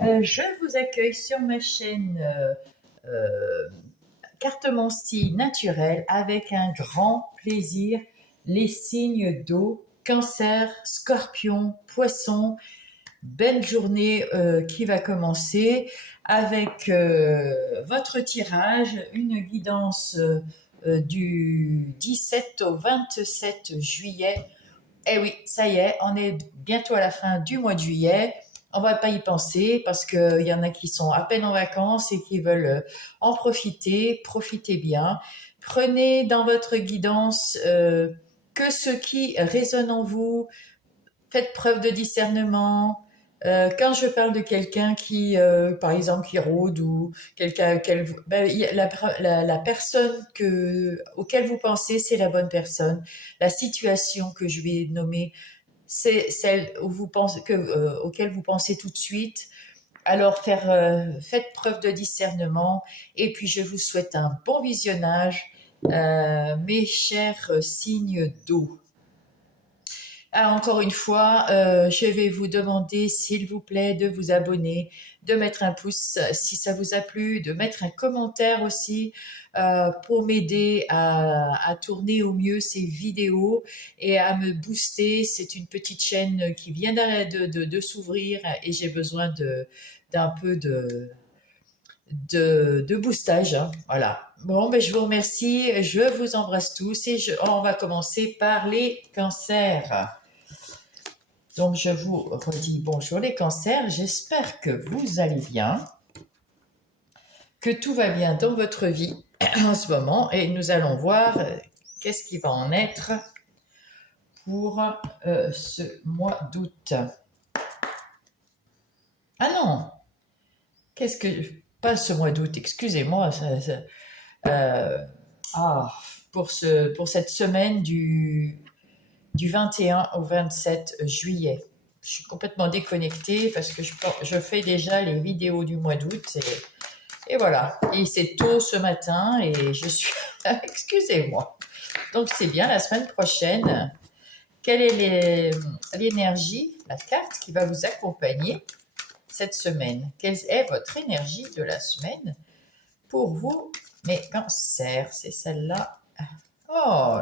Je vous accueille sur ma chaîne Cartomancie naturelle avec un grand plaisir. Les signes d'eau, Cancer, Scorpion, Poisson. Belle journée qui va commencer avec votre tirage, une guidance du 17 au 27 juillet. Eh oui, ça y est, on est bientôt à la fin du mois de juillet. On va pas y penser parce qu'il y en a qui sont à peine en vacances et qui veulent en profiter. Profitez bien. Prenez dans votre guidance que ce qui résonne en vous. Faites preuve de discernement. Quand je parle de quelqu'un qui, par exemple, qui rôde ou quelqu'un, la personne auquel vous pensez, c'est la bonne personne. La situation que je vais nommer, c'est celle où vous pensez, auquel vous pensez tout de suite. Alors, faites preuve de discernement. Et puis, je vous souhaite un bon visionnage, mes chers signes d'eau. Ah, encore une fois, je vais vous demander, s'il vous plaît, de vous abonner, de mettre un pouce si ça vous a plu, de mettre un commentaire aussi pour m'aider à tourner au mieux ces vidéos et à me booster. C'est une petite chaîne qui vient de s'ouvrir et j'ai besoin d'un peu de boostage, hein. Voilà. Bon, ben, je vous remercie, je vous embrasse tous et on va commencer par les cancers. Donc, je vous redis bonjour les cancers, j'espère que vous allez bien, que tout va bien dans votre vie en ce moment et nous allons voir qu'est-ce qui va en être pour ce mois d'août. Ah non, qu'est-ce que... Pas ce mois d'août, excusez-moi. Euh, ah, pour cette semaine du 21 au 27 juillet. Je suis complètement déconnectée parce que je fais déjà les vidéos du mois d'août et voilà. Et c'est tôt ce matin et je suis... Excusez-moi. Donc c'est bien la semaine prochaine. Quelle est l'énergie, la carte qui va vous accompagner cette semaine? Quelle est votre énergie de la semaine pour vous, mes cancers? C'est celle-là. Oh,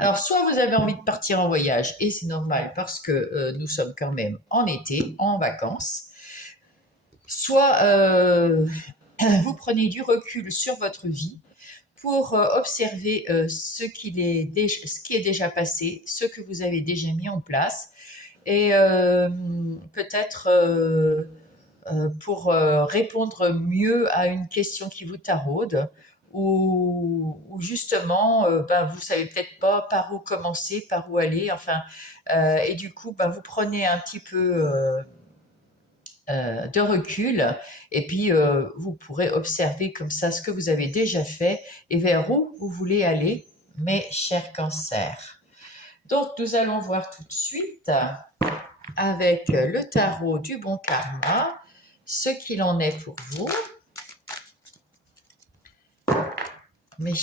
alors soit vous avez envie de partir en voyage et c'est normal parce que nous sommes quand même en été, en vacances, soit vous prenez du recul sur votre vie pour observer ce qui est déjà passé, ce que vous avez déjà mis en place et peut-être pour répondre mieux à une question qui vous taraude ou justement vous savez peut-être pas par où commencer, par où aller, enfin et du coup vous prenez un petit peu de recul et puis vous pourrez observer comme ça ce que vous avez déjà fait et vers où vous voulez aller, mes chers cancers. Donc nous allons voir tout de suite avec le tarot du bon karma ce qu'il en est pour vous. Mais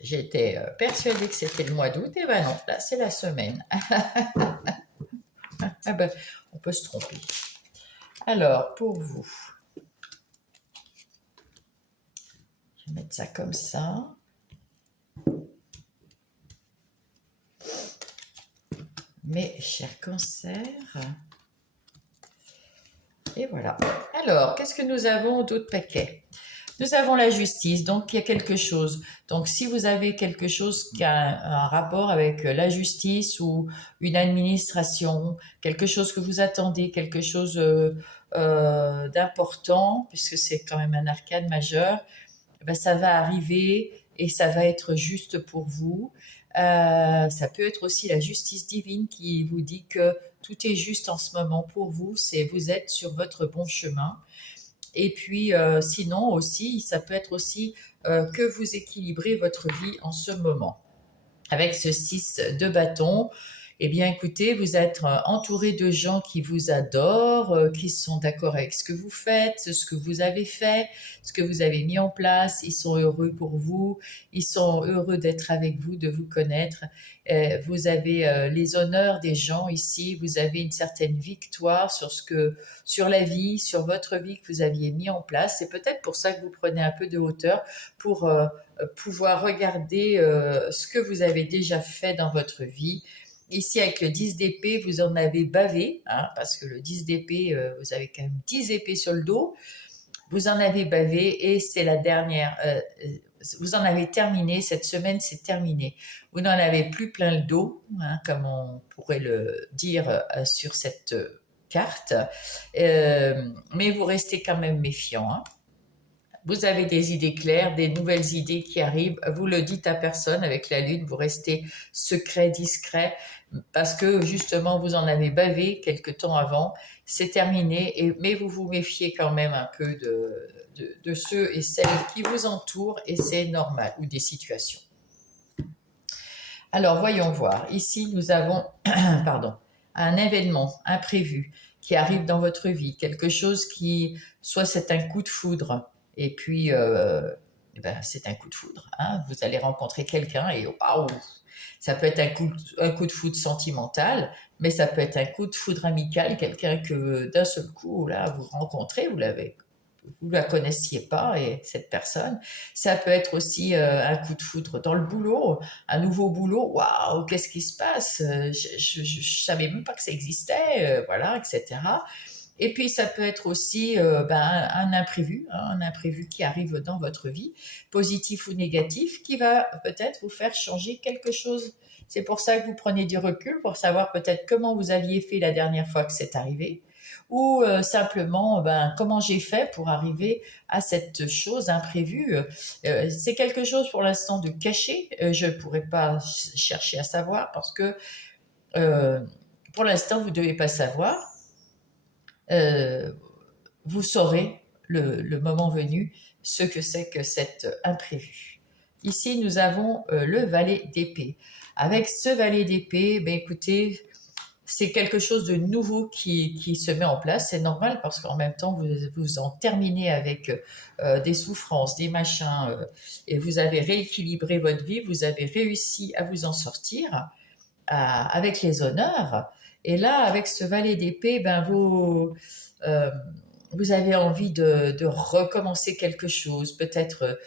j'étais persuadée que c'était le mois d'août, et ben non, là c'est la semaine. Ah ben, on peut se tromper. Alors, pour vous, je vais mettre ça comme ça. Mes chers cancers. Et voilà. Alors, qu'est-ce que nous avons d'autres paquets? Nous avons la justice, donc il y a quelque chose. Donc si vous avez quelque chose qui a un rapport avec la justice ou une administration, quelque chose que vous attendez, quelque chose d'important, puisque c'est quand même un arcane majeur, ben, ça va arriver et ça va être juste pour vous. Ça peut être aussi la justice divine qui vous dit que tout est juste en ce moment pour vous, vous êtes sur votre bon chemin. Et puis, sinon aussi, ça peut être aussi que vous équilibrez votre vie en ce moment. Avec ce 6 de bâton, Eh bien, écoutez, vous êtes entouré de gens qui vous adorent, qui sont d'accord avec ce que vous faites, ce que vous avez fait, ce que vous avez mis en place. Ils sont heureux pour vous, ils sont heureux d'être avec vous, de vous connaître. Vous avez les honneurs des gens ici, vous avez une certaine victoire sur la vie, sur votre vie que vous aviez mis en place. C'est peut-être pour ça que vous prenez un peu de hauteur pour pouvoir regarder ce que vous avez déjà fait dans votre vie. Ici, avec le 10 d'épée, vous en avez bavé, hein, parce que le 10 d'épée, vous avez quand même 10 épées sur le dos. Vous en avez bavé et c'est la dernière. Vous en avez terminé, cette semaine, c'est terminé. Vous n'en avez plus plein le dos, hein, comme on pourrait le dire sur cette carte. Mais vous restez quand même méfiant, hein. Vous avez des idées claires, des nouvelles idées qui arrivent. Vous le dites à personne avec la lune. Vous restez secret, discret, parce que justement vous en avez bavé quelque temps avant. C'est terminé, mais vous vous méfiez quand même un peu de ceux et celles qui vous entourent, et c'est normal, ou des situations. Alors voyons voir. Ici nous avons, pardon, un événement imprévu qui arrive dans votre vie, quelque chose qui, soit c'est un coup de foudre, et puis eh ben, c'est un coup de foudre, hein. Vous allez rencontrer quelqu'un et waouh, ça peut être un coup de foudre sentimental, mais ça peut être un coup de foudre amical, quelqu'un que d'un seul coup là vous rencontrez, vous la connaissiez pas, et cette personne. Ça peut être aussi un coup de foudre dans le boulot, un nouveau boulot. Waouh, qu'est-ce qui se passe? Je savais même pas que ça existait, voilà, etc. Et puis ça peut être aussi un imprévu, hein, un imprévu qui arrive dans votre vie, positif ou négatif, qui va peut-être vous faire changer quelque chose. C'est pour ça que vous prenez du recul pour savoir peut-être comment vous aviez fait la dernière fois que c'est arrivé, ou simplement comment j'ai fait pour arriver à cette chose imprévue. C'est quelque chose pour l'instant de caché. Je ne pourrais pas chercher à savoir parce que euh, pour l'instant vous ne devez pas savoir. Euh, Vous saurez le moment venu ce que c'est que cet imprévu. Ici, nous avons le valet d'épée. Avec ce valet d'épée, ben, écoutez, c'est quelque chose de nouveau qui se met en place. C'est normal parce qu'en même temps, vous en terminez avec des souffrances, des machins, et vous avez rééquilibré votre vie, vous avez réussi à vous en sortir avec les honneurs. Et là, avec ce valet d'épée, euh, vous avez envie de recommencer quelque chose, peut-être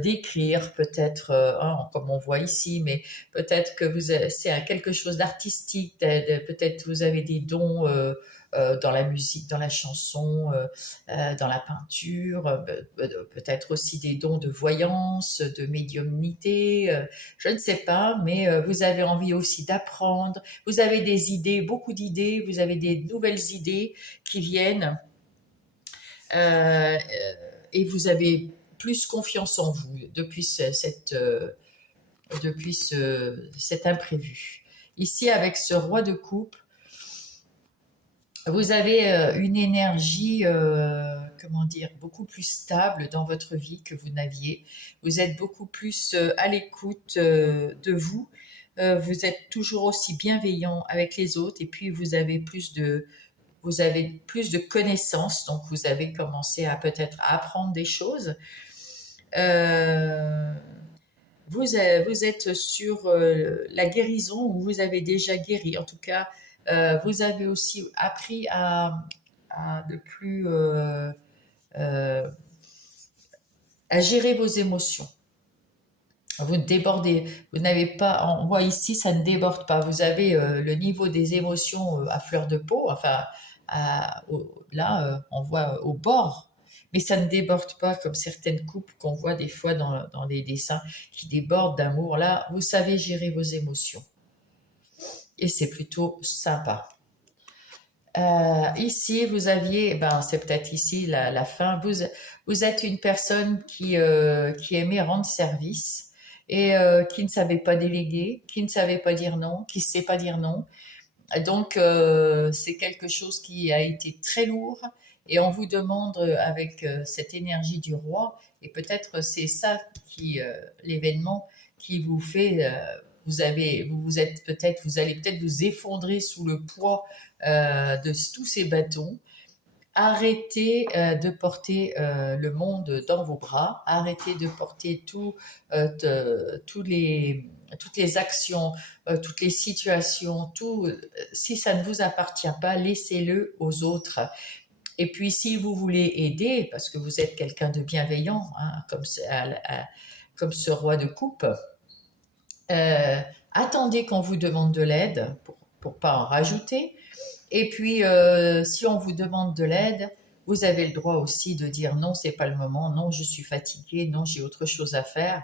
d'écrire, peut-être, hein, comme on voit ici, mais peut-être que c'est quelque chose d'artistique, peut-être vous avez des dons dans la musique, dans la chanson, dans la peinture, peut-être aussi des dons de voyance, de médiumnité, je ne sais pas, mais vous avez envie aussi d'apprendre, vous avez des idées, beaucoup d'idées, vous avez des nouvelles idées qui viennent, euh, et vous avez plus confiance en vous depuis cet imprévu. Ici, avec ce roi de coupe, vous avez une énergie, comment dire, beaucoup plus stable dans votre vie que vous n'aviez. Vous êtes beaucoup plus à l'écoute de vous. Vous êtes toujours aussi bienveillant avec les autres, et puis vous avez plus de connaissances, donc vous avez commencé à peut-être apprendre des choses. Euh, vous êtes sur la guérison, ou vous avez déjà guéri. En tout cas, vous avez aussi appris à ne plus euh, à gérer vos émotions. Vous débordez, vous n'avez pas, on voit ici, ça ne déborde pas. Vous avez le niveau des émotions à fleur de peau, enfin, là, on voit au bord, mais ça ne déborde pas comme certaines coupes qu'on voit des fois dans les dessins qui débordent d'amour. Là, vous savez gérer vos émotions et c'est plutôt sympa. Ici, vous aviez, ben, c'est peut-être ici la fin. Vous êtes une personne qui aimait rendre service et qui ne savait pas déléguer, qui ne savait pas dire non, qui ne sait pas dire non. Donc, c'est quelque chose qui a été très lourd, et on vous demande avec cette énergie du roi, et peut-être c'est ça l'événement qui vous fait vous allez peut-être vous effondrer sous le poids de tous ces bâtons. Arrêtez de porter le monde dans vos bras, arrêtez de porter toutes les actions, toutes les situations, tout. Si ça ne vous appartient pas, laissez-le aux autres. Et puis, si vous voulez aider, parce que vous êtes quelqu'un de bienveillant, hein, comme ce roi de coupe, attendez qu'on vous demande de l'aide pour pas en rajouter. Et puis, si on vous demande de l'aide, vous avez le droit aussi de dire non, c'est pas le moment, non, je suis fatigué, non, j'ai autre chose à faire.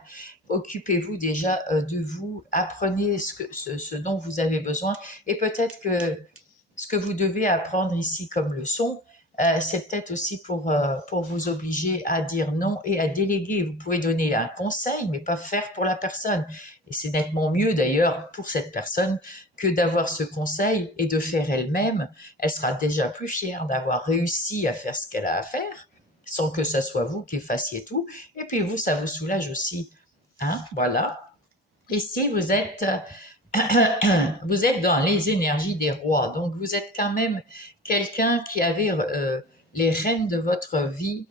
Occupez-vous déjà de vous, apprenez ce dont vous avez besoin. Et peut-être que ce que vous devez apprendre ici comme leçon, c'est peut-être aussi pour vous obliger à dire non et à déléguer. Vous pouvez donner un conseil, mais pas faire pour la personne. Et c'est nettement mieux d'ailleurs pour cette personne que d'avoir ce conseil et de faire elle-même. Elle sera déjà plus fière d'avoir réussi à faire ce qu'elle a à faire, sans que ce soit vous qui fassiez tout. Et puis vous, ça vous soulage aussi. Hein, voilà. Ici, vous êtes dans les énergies des rois, donc vous êtes quand même quelqu'un qui avait les rênes de votre vie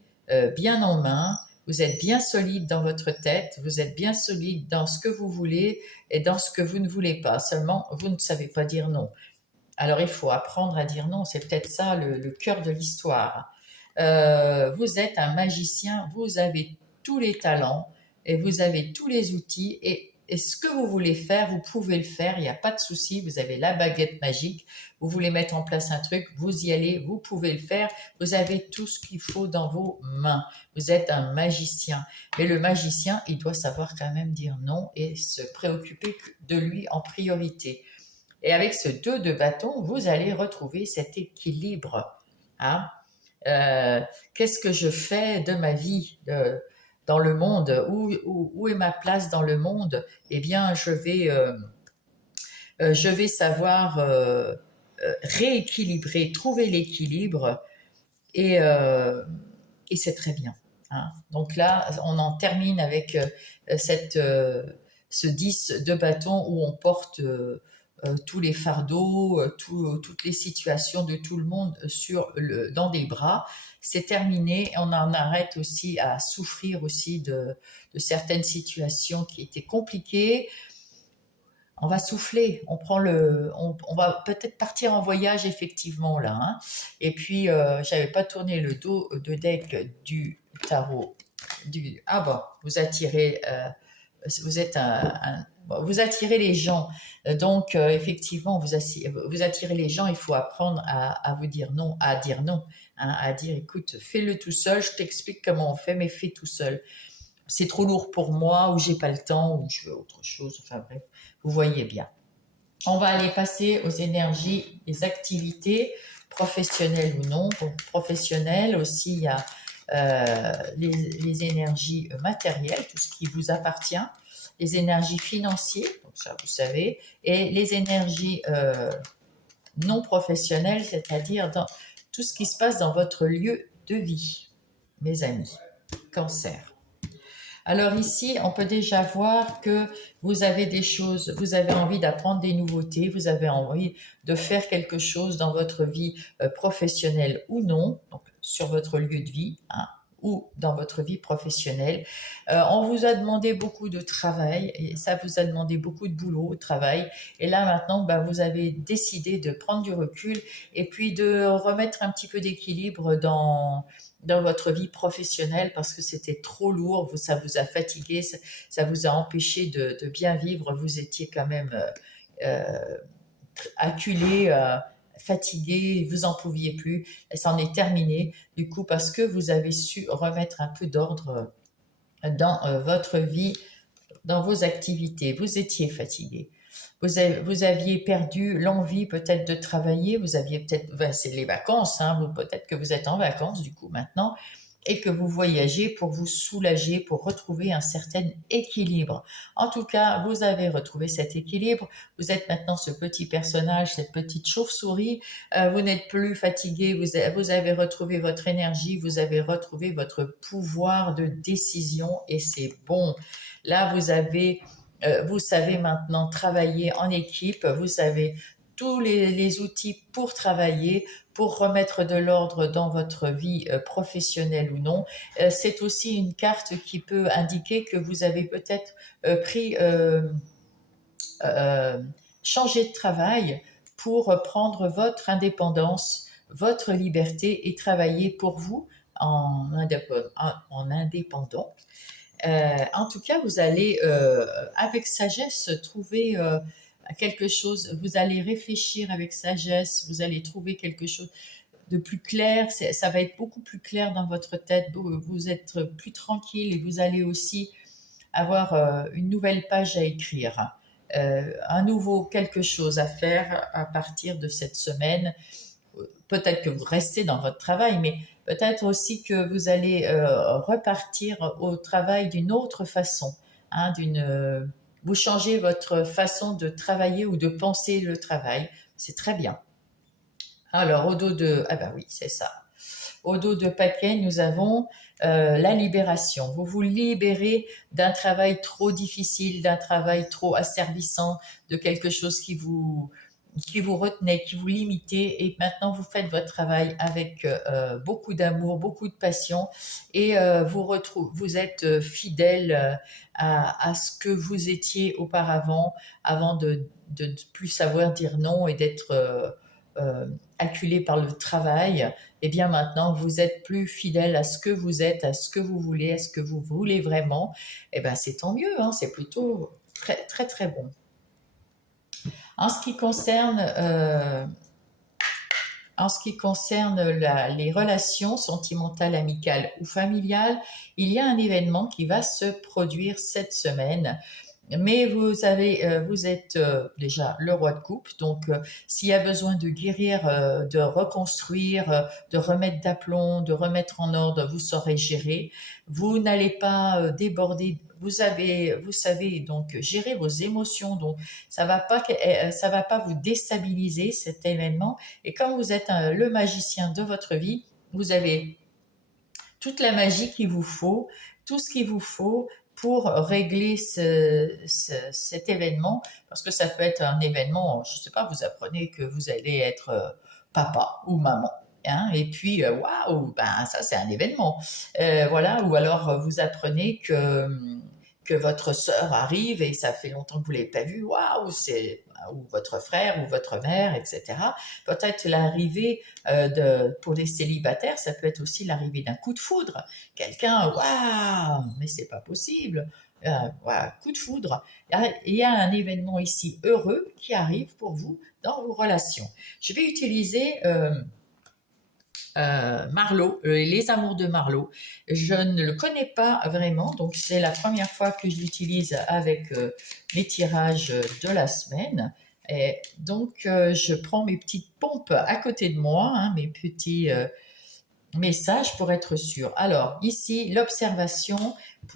bien en main. Vous êtes bien solide dans votre tête, vous êtes bien solide dans ce que vous voulez et dans ce que vous ne voulez pas. Seulement, vous ne savez pas dire non. Alors, il faut apprendre à dire non. C'est peut-être ça le cœur de l'histoire. Vous êtes un magicien, vous avez tous les talents et vous avez tous les outils et ce que vous voulez faire, vous pouvez le faire, il n'y a pas de souci, vous avez la baguette magique, vous voulez mettre en place un truc, vous y allez, vous pouvez le faire, vous avez tout ce qu'il faut dans vos mains. Vous êtes un magicien. Mais le magicien, il doit savoir quand même dire non et se préoccuper de lui en priorité. Et avec ce 2 de bâton, vous allez retrouver cet équilibre. Hein. Qu'est-ce que je fais de ma vie dans le monde, où est ma place dans le monde? Eh bien, je vais savoir rééquilibrer, trouver l'équilibre et c'est très bien. Hein. Donc là, on en termine avec ce 10 de bâton où on porte tous les fardeaux, toutes les situations de tout le monde dans des bras. C'est terminé. On en arrête aussi à souffrir aussi de certaines situations qui étaient compliquées. On va souffler, on va peut-être partir en voyage effectivement là. Hein. Et puis, j'avais pas tourné le dos de deck du tarot. Ah bon, vous attirez, vous êtes vous attirez les gens. Donc, effectivement, vous attirez les gens. Il faut apprendre à vous dire non, à dire non, hein, à dire écoute, fais-le tout seul. Je t'explique comment on fait, mais fais tout seul. C'est trop lourd pour moi, ou j'ai pas le temps, ou je veux autre chose. Enfin bref, vous voyez bien. On va aller passer aux énergies, les activités professionnelles ou non. Donc, professionnelles aussi, il y a les énergies matérielles, tout ce qui vous appartient, les énergies financières, donc ça vous savez, et les énergies non professionnelles, c'est-à-dire dans tout ce qui se passe dans votre lieu de vie, mes amis. Cancer. Alors ici, on peut déjà voir que vous avez des choses, vous avez envie d'apprendre des nouveautés, vous avez envie de faire quelque chose dans votre vie professionnelle ou non, donc sur votre lieu de vie, hein, ou dans votre vie professionnelle. On vous a demandé beaucoup de travail, et ça vous a demandé beaucoup de boulot au travail. Et là maintenant, vous avez décidé de prendre du recul et puis de remettre un petit peu d'équilibre dans votre vie professionnelle parce que c'était trop lourd, ça vous a fatigué, ça vous a empêché de bien vivre, vous étiez quand même acculé, fatigué, vous en pouviez plus, et ça en est terminé du coup parce que vous avez su remettre un peu d'ordre dans votre vie, dans vos activités, vous étiez fatigué. Vous aviez perdu l'envie peut-être de travailler, vous aviez peut-être, c'est les vacances, hein, peut-être que vous êtes en vacances du coup maintenant, et que vous voyagez pour vous soulager, pour retrouver un certain équilibre. En tout cas, vous avez retrouvé cet équilibre, vous êtes maintenant ce petit personnage, cette petite chauve-souris, vous n'êtes plus fatigué, vous avez retrouvé votre énergie, vous avez retrouvé votre pouvoir de décision et c'est bon. Là, vous avez Vous savez maintenant travailler en équipe, vous avez tous les outils pour travailler, pour remettre de l'ordre dans votre vie professionnelle ou non. C'est aussi une carte qui peut indiquer que vous avez peut-être pris euh, changer de travail pour prendre votre indépendance, votre liberté et travailler pour vous en indépendant. En tout cas, vous allez avec sagesse trouver quelque chose, vous allez réfléchir avec sagesse, vous allez trouver quelque chose de plus clair, ça va être beaucoup plus clair dans votre tête, vous êtes plus tranquille et vous allez aussi avoir une nouvelle page à écrire, un nouveau quelque chose à faire à partir de cette semaine. Peut-être que vous restez dans votre travail, mais peut-être aussi que vous allez repartir au travail d'une autre façon, hein, vous changez votre façon de travailler ou de penser le travail. C'est très bien. Alors, au dos de... Ah ben oui, c'est ça. Au dos de paquet, nous avons la libération. Vous vous libérez d'un travail trop difficile, d'un travail trop asservissant, de quelque chose qui vous retenait, qui vous limitait, et maintenant vous faites votre travail avec beaucoup d'amour, beaucoup de passion, et vous êtes fidèle à ce que vous étiez auparavant, avant de ne plus savoir dire non et d'être euh, acculé par le travail. Et bien maintenant vous êtes plus fidèle à ce que vous êtes, à ce que vous voulez, à ce que vous voulez vraiment. Et ben c'est tant mieux, hein, c'est plutôt très très très bon. En ce qui concerne, les relations sentimentales, amicales ou familiales, il y a un événement qui va se produire cette semaine. Mais vous êtes déjà le roi de coupe, donc s'il y a besoin de guérir, de reconstruire, de remettre d'aplomb, de remettre en ordre, vous saurez gérer. Vous n'allez pas déborder. Vous savez donc gérer vos émotions, donc ça va pas vous déstabiliser cet événement. Et quand vous êtes le magicien de votre vie, vous avez toute la magie qu'il vous faut, tout ce qu'il vous faut pour régler cet événement, parce que ça peut être un événement, je ne sais pas, vous apprenez que vous allez être papa ou maman. Hein, et puis, waouh, ben ça c'est un événement. Voilà, ou alors vous apprenez que votre sœur arrive et ça fait longtemps que vous ne l'avez pas vue, waouh, ou votre frère ou votre mère, etc. Peut-être l'arrivée pour les célibataires, ça peut être aussi l'arrivée d'un coup de foudre. Quelqu'un, waouh, mais c'est pas possible. Voilà, coup de foudre. Il y a un événement ici heureux qui arrive pour vous dans vos relations. Je vais utiliser Marlowe, les amours de Marlowe. Je ne le connais pas vraiment, donc c'est la première fois que je l'utilise avec mes tirages de la semaine. Et donc je prends mes petites pompes à côté de moi, hein, mes petits messages pour être sûr. Alors ici, l'observation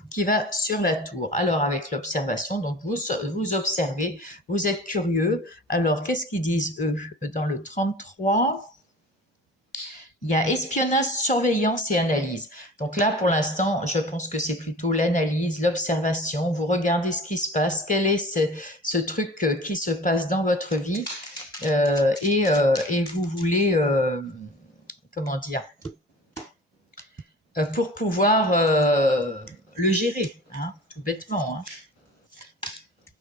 qui va sur la tour. Alors avec l'observation, donc vous observez, vous êtes curieux. Alors qu'est-ce qu'ils disent eux dans le 33? Il y a espionnage, surveillance et analyse. Donc là, pour l'instant, je pense que c'est plutôt l'analyse, l'observation. Vous regardez ce qui se passe, quel est ce truc qui se passe dans votre vie et vous voulez, comment dire, pour pouvoir le gérer, hein, tout bêtement. Hein.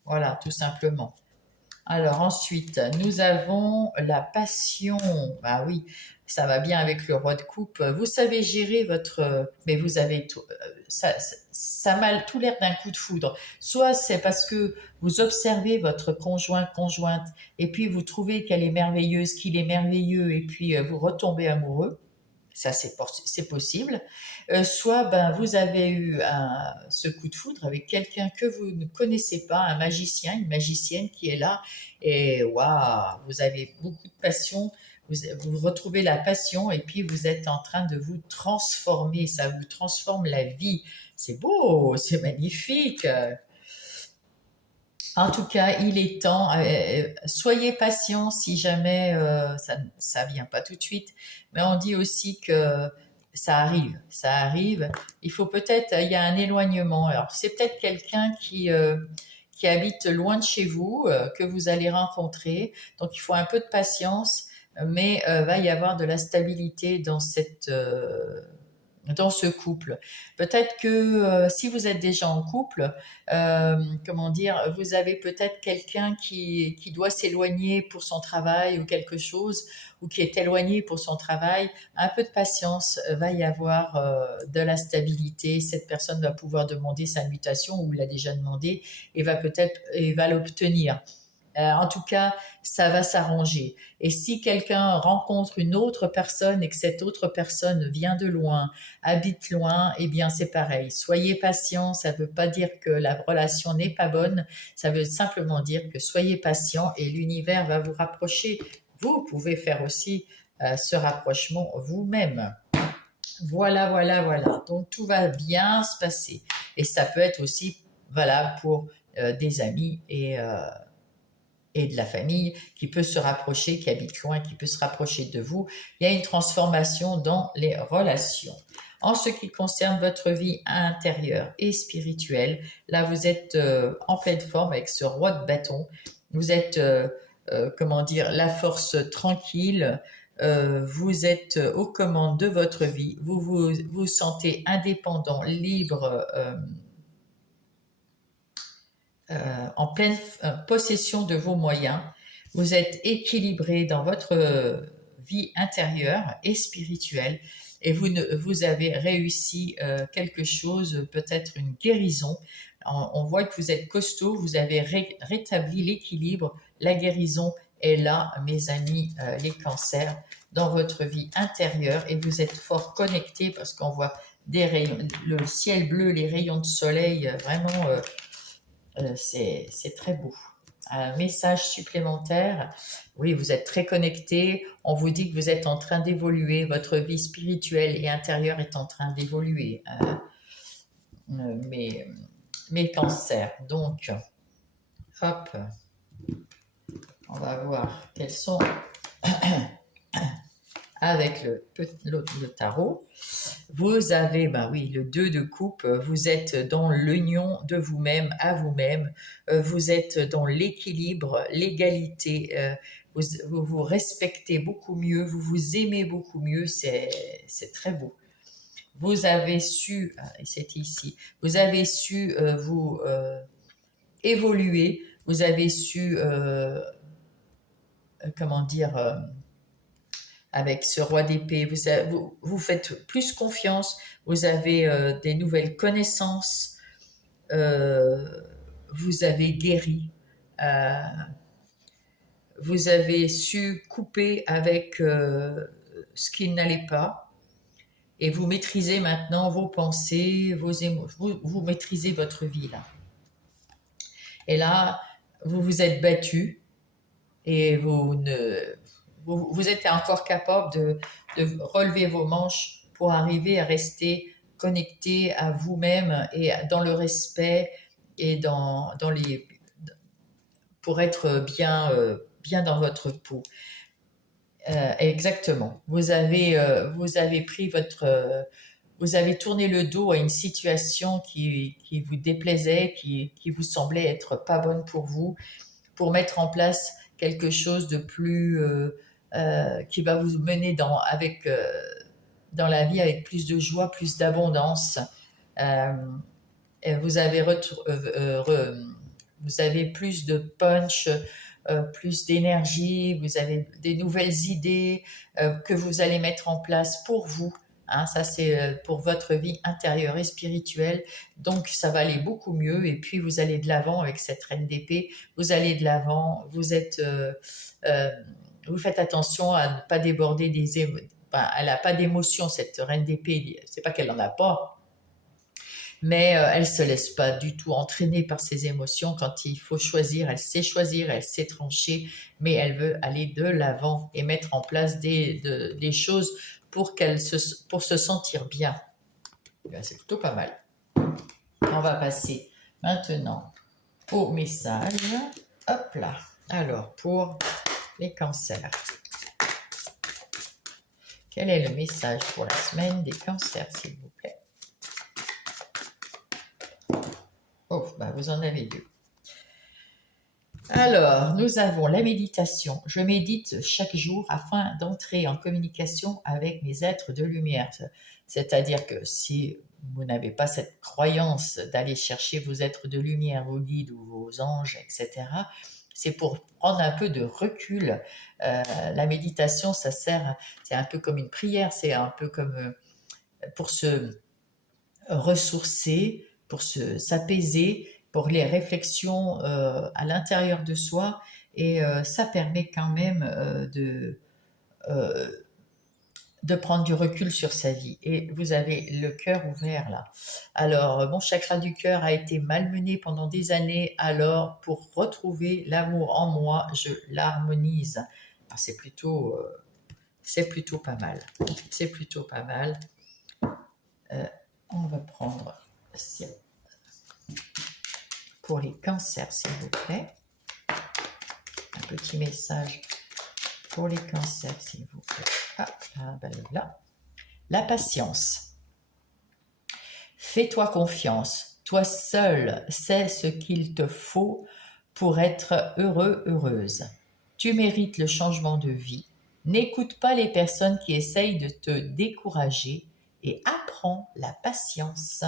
Voilà, tout simplement. Alors ensuite, nous avons la passion. Bah oui, ça va bien avec le roi de coupe. Vous savez gérer votre... Mais vous avez tout... ça a tout l'air d'un coup de foudre. Soit c'est parce que vous observez votre conjoint, conjointe, et puis vous trouvez qu'elle est merveilleuse, qu'il est merveilleux, et puis vous retombez amoureux. Ça, c'est possible. Soit ben, vous avez eu ce coup de foudre avec quelqu'un que vous ne connaissez pas, un magicien, une magicienne qui est là, et waouh, vous avez beaucoup de passion, vous retrouvez la passion, et puis vous êtes en train de vous transformer, ça vous transforme la vie. C'est beau, c'est magnifique. En tout cas, il est temps. Soyez patient si jamais ça vient pas tout de suite. Mais on dit aussi que ça arrive, ça arrive. Il faut peut-être, il y a un éloignement. Alors c'est peut-être quelqu'un qui habitent loin de chez vous, que vous allez rencontrer. Donc il faut un peu de patience, mais va y avoir de la stabilité dans ce couple. Peut-être que si vous êtes déjà en couple, comment dire, vous avez peut-être quelqu'un qui doit s'éloigner pour son travail ou quelque chose, ou qui est éloigné pour son travail. Un peu de patience, va y avoir de la stabilité. Cette personne va pouvoir demander sa mutation ou l'a déjà demandé et va l'obtenir. En tout cas, ça va s'arranger. Et si quelqu'un rencontre une autre personne et que cette autre personne vient de loin, habite loin, eh bien c'est pareil. Soyez patient, ça ne veut pas dire que la relation n'est pas bonne, ça veut simplement dire que soyez patient et l'univers va vous rapprocher. Vous pouvez faire aussi ce rapprochement vous-même. Voilà, voilà, voilà. Donc tout va bien se passer. Et ça peut être aussi valable pour des amis et de la famille qui peut se rapprocher, qui habite loin, qui peut se rapprocher de vous. Il y a une transformation dans les relations. En ce qui concerne votre vie intérieure et spirituelle, là vous êtes en pleine forme avec ce roi de bâton. Vous êtes, comment dire, la force tranquille. Vous êtes aux commandes de votre vie. Vous vous sentez indépendant, libre, en pleine possession de vos moyens. Vous êtes équilibré dans votre vie intérieure et spirituelle et vous avez réussi quelque chose, peut-être une guérison. On voit que vous êtes costaud, vous avez rétabli l'équilibre, la guérison est là, mes amis, les cancers, dans votre vie intérieure et vous êtes fort connectés parce qu'on voit des rayons, le ciel bleu, les rayons de soleil, vraiment c'est très beau. Un message supplémentaire. Oui, vous êtes très connecté. On vous dit que vous êtes en train d'évoluer. Votre vie spirituelle et intérieure est en train d'évoluer. Mes cancers. Donc, hop, on va voir quels sont avec le tarot. Vous avez, ben oui, le 2 de coupe, vous êtes dans l'union de vous-même à vous-même, vous êtes dans l'équilibre, l'égalité, vous vous respectez beaucoup mieux, vous vous aimez beaucoup mieux, c'est très beau. Vous avez su, et c'est ici, vous avez su vous évoluer, vous avez su, comment dire, avec ce roi d'épée, vous faites plus confiance, vous avez des nouvelles connaissances, vous avez guéri, euh, vous avez su couper avec ce qui n'allait pas et vous maîtrisez maintenant vos pensées, vos émotions, vous maîtrisez votre vie là. Et là, vous vous êtes battu et vous êtes encore capable de relever vos manches pour arriver à rester connecté à vous-même et dans le respect et pour être bien dans votre peau. Exactement. Vous avez pris vous avez tourné le dos à une situation qui vous déplaisait, qui vous semblait être pas bonne pour vous, pour mettre en place quelque chose de plus qui va vous mener dans la vie avec plus de joie, plus d'abondance. Euh, vous avez vous avez plus de punch, plus d'énergie, vous avez des nouvelles idées que vous allez mettre en place pour vous. Hein, ça, c'est pour votre vie intérieure et spirituelle. Donc, ça va aller beaucoup mieux. Et puis, vous allez de l'avant avec cette reine d'épée. Vous allez de l'avant. Vous faites attention à ne pas déborder des émotions. Enfin, elle n'a pas d'émotion, cette reine d'épée. C'est pas qu'elle n'en a pas, mais elle se laisse pas du tout entraîner par ses émotions. Quand il faut choisir, elle sait choisir, elle sait trancher, mais elle veut aller de l'avant et mettre en place des choses pour pour se sentir bien. C'est plutôt pas mal. On va passer maintenant au message. Hop là. Alors, pour les cancers. Quel est le message pour la semaine des cancers, s'il vous plaît? Oh, bah vous en avez deux. Alors, nous avons la méditation. Je médite chaque jour afin d'entrer en communication avec mes êtres de lumière. C'est-à-dire que si vous n'avez pas cette croyance d'aller chercher vos êtres de lumière, vos guides ou vos anges, etc., c'est pour prendre un peu de recul. La méditation, ça sert, c'est un peu comme une prière, c'est un peu comme pour se ressourcer, pour s'apaiser, pour les réflexions à l'intérieur de soi. Et ça permet quand même euh, de prendre du recul sur sa vie. Et vous avez le cœur ouvert là. Alors, mon chakra du cœur a été malmené pendant des années. Alors, pour retrouver l'amour en moi, je l'harmonise. C'est plutôt pas mal. C'est plutôt pas mal. On va prendre pour les cancers, s'il vous plaît. Un petit message pour les cancers, s'il vous plaît. Ben là. La patience. Fais-toi confiance. Toi seul sais ce qu'il te faut pour être heureux, heureuse. Tu mérites le changement de vie. N'écoute pas les personnes qui essayent de te décourager et apprends la patience.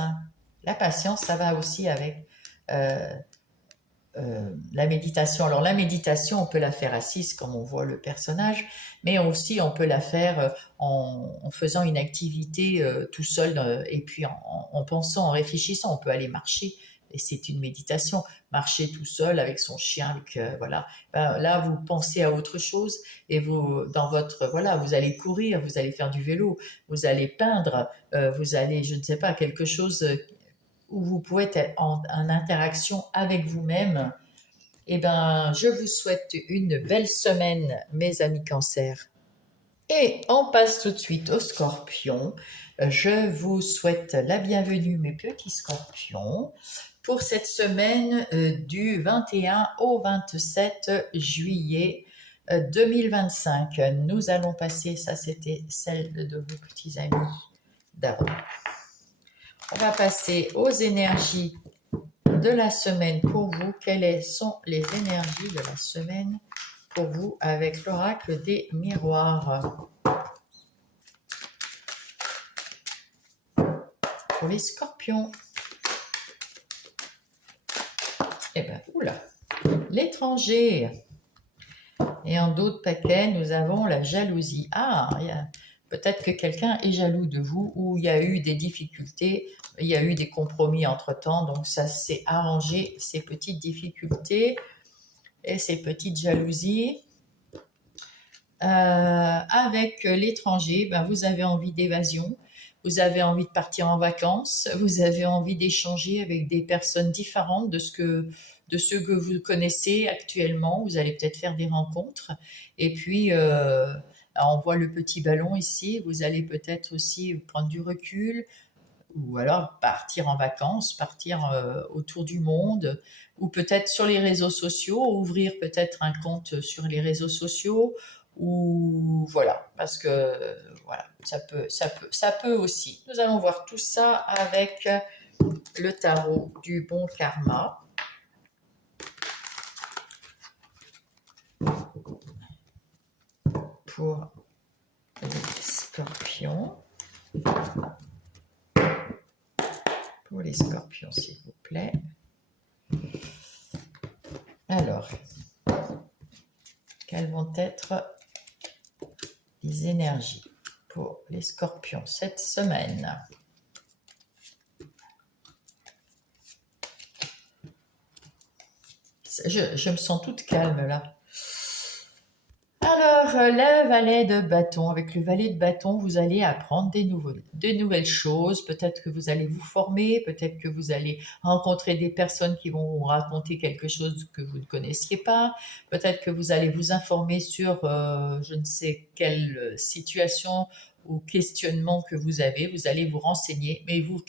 La patience, ça va aussi avec la méditation. Alors la méditation, on peut la faire assise comme on voit le personnage, mais aussi on peut la faire en faisant une activité tout seul et puis en pensant, en réfléchissant. On peut aller marcher et c'est une méditation. Marcher tout seul avec son chien, avec, voilà. Ben, là, vous pensez à autre chose et vous, dans votre, voilà, vous allez courir, vous allez faire du vélo, vous allez peindre, vous allez, je ne sais pas, quelque chose où vous pouvez être en interaction avec vous-même. Eh ben, je vous souhaite une belle semaine, mes amis cancers. Et on passe tout de suite aux scorpions. Je vous souhaite la bienvenue, mes petits scorpions, pour cette semaine du 21 au 27 juillet 2025. Nous allons passer, ça c'était celle de vos petits amis d'avant. On va passer aux énergies de la semaine pour vous. Quelles sont les énergies de la semaine pour vous avec l'oracle des miroirs? Pour les scorpions. Eh bien, oula, l'étranger. Et en d'autres paquets, nous avons la jalousie. Ah, peut-être que quelqu'un est jaloux de vous ou il y a eu des difficultés, il y a eu des compromis entre-temps, donc ça s'est arrangé, ces petites difficultés et ces petites jalousies. Avec l'étranger, ben, vous avez envie d'évasion, vous avez envie de partir en vacances, vous avez envie d'échanger avec des personnes différentes de ceux que vous connaissez actuellement. Vous allez peut-être faire des rencontres. Et puis, on voit le petit ballon ici. Vous allez peut-être aussi prendre du recul ou alors partir en vacances, partir autour du monde, ou peut-être sur les réseaux sociaux, ouvrir peut-être un compte sur les réseaux sociaux, ou voilà, parce que voilà, ça peut aussi. Nous allons voir tout ça avec le tarot du bon karma. Pour les scorpions. Pour les scorpions, s'il vous plaît. Alors, quelles vont être les énergies pour les scorpions cette semaine? Je me sens toute calme là. Alors, le valet de bâton. Avec le valet de bâton, vous allez apprendre des nouvelles choses. Peut-être que vous allez vous former, peut-être que vous allez rencontrer des personnes qui vont vous raconter quelque chose que vous ne connaissiez pas. Peut-être que vous allez vous informer sur je ne sais quelle situation ou questionnement que vous avez. Vous allez vous renseigner, mais vous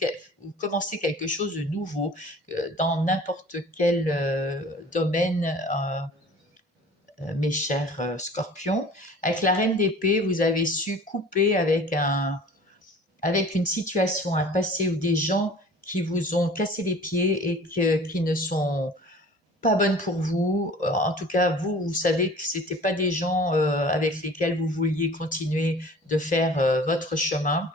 commencez quelque chose de nouveau dans n'importe quel domaine. Mes chers scorpions. Avec la reine d'épée, vous avez su couper avec une situation, un passé ou des gens qui vous ont cassé les pieds et qui ne sont pas bonnes pour vous. En tout cas, vous savez que c'était pas des gens avec lesquels vous vouliez continuer de faire votre chemin.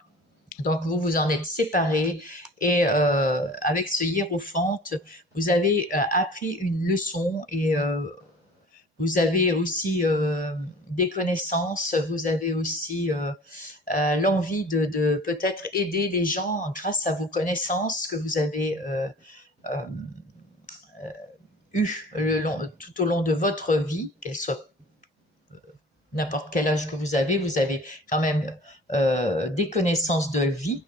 Donc vous vous en êtes séparés et avec ce hiérophante, vous avez appris une leçon et vous avez aussi des connaissances, vous avez aussi l'envie de peut-être aider les gens grâce à vos connaissances que vous avez euh, eues tout au long de votre vie, qu'elles soient n'importe quel âge que vous avez quand même des connaissances de vie.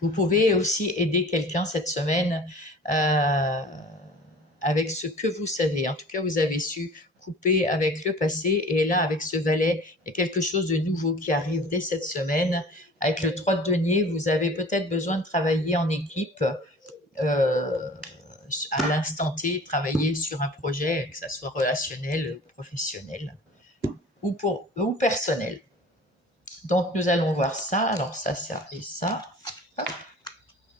Vous pouvez aussi aider quelqu'un cette semaine euh, avec ce que vous savez. En tout cas, vous avez su couper avec le passé et là, avec ce valet, il y a quelque chose de nouveau qui arrive dès cette semaine. Avec le 3 de denier, vous avez peut-être besoin de travailler en équipe euh, à l'instant T, travailler sur un projet, que ce soit relationnel, professionnel ou personnel. Donc, nous allons voir ça. Alors, ça et ça.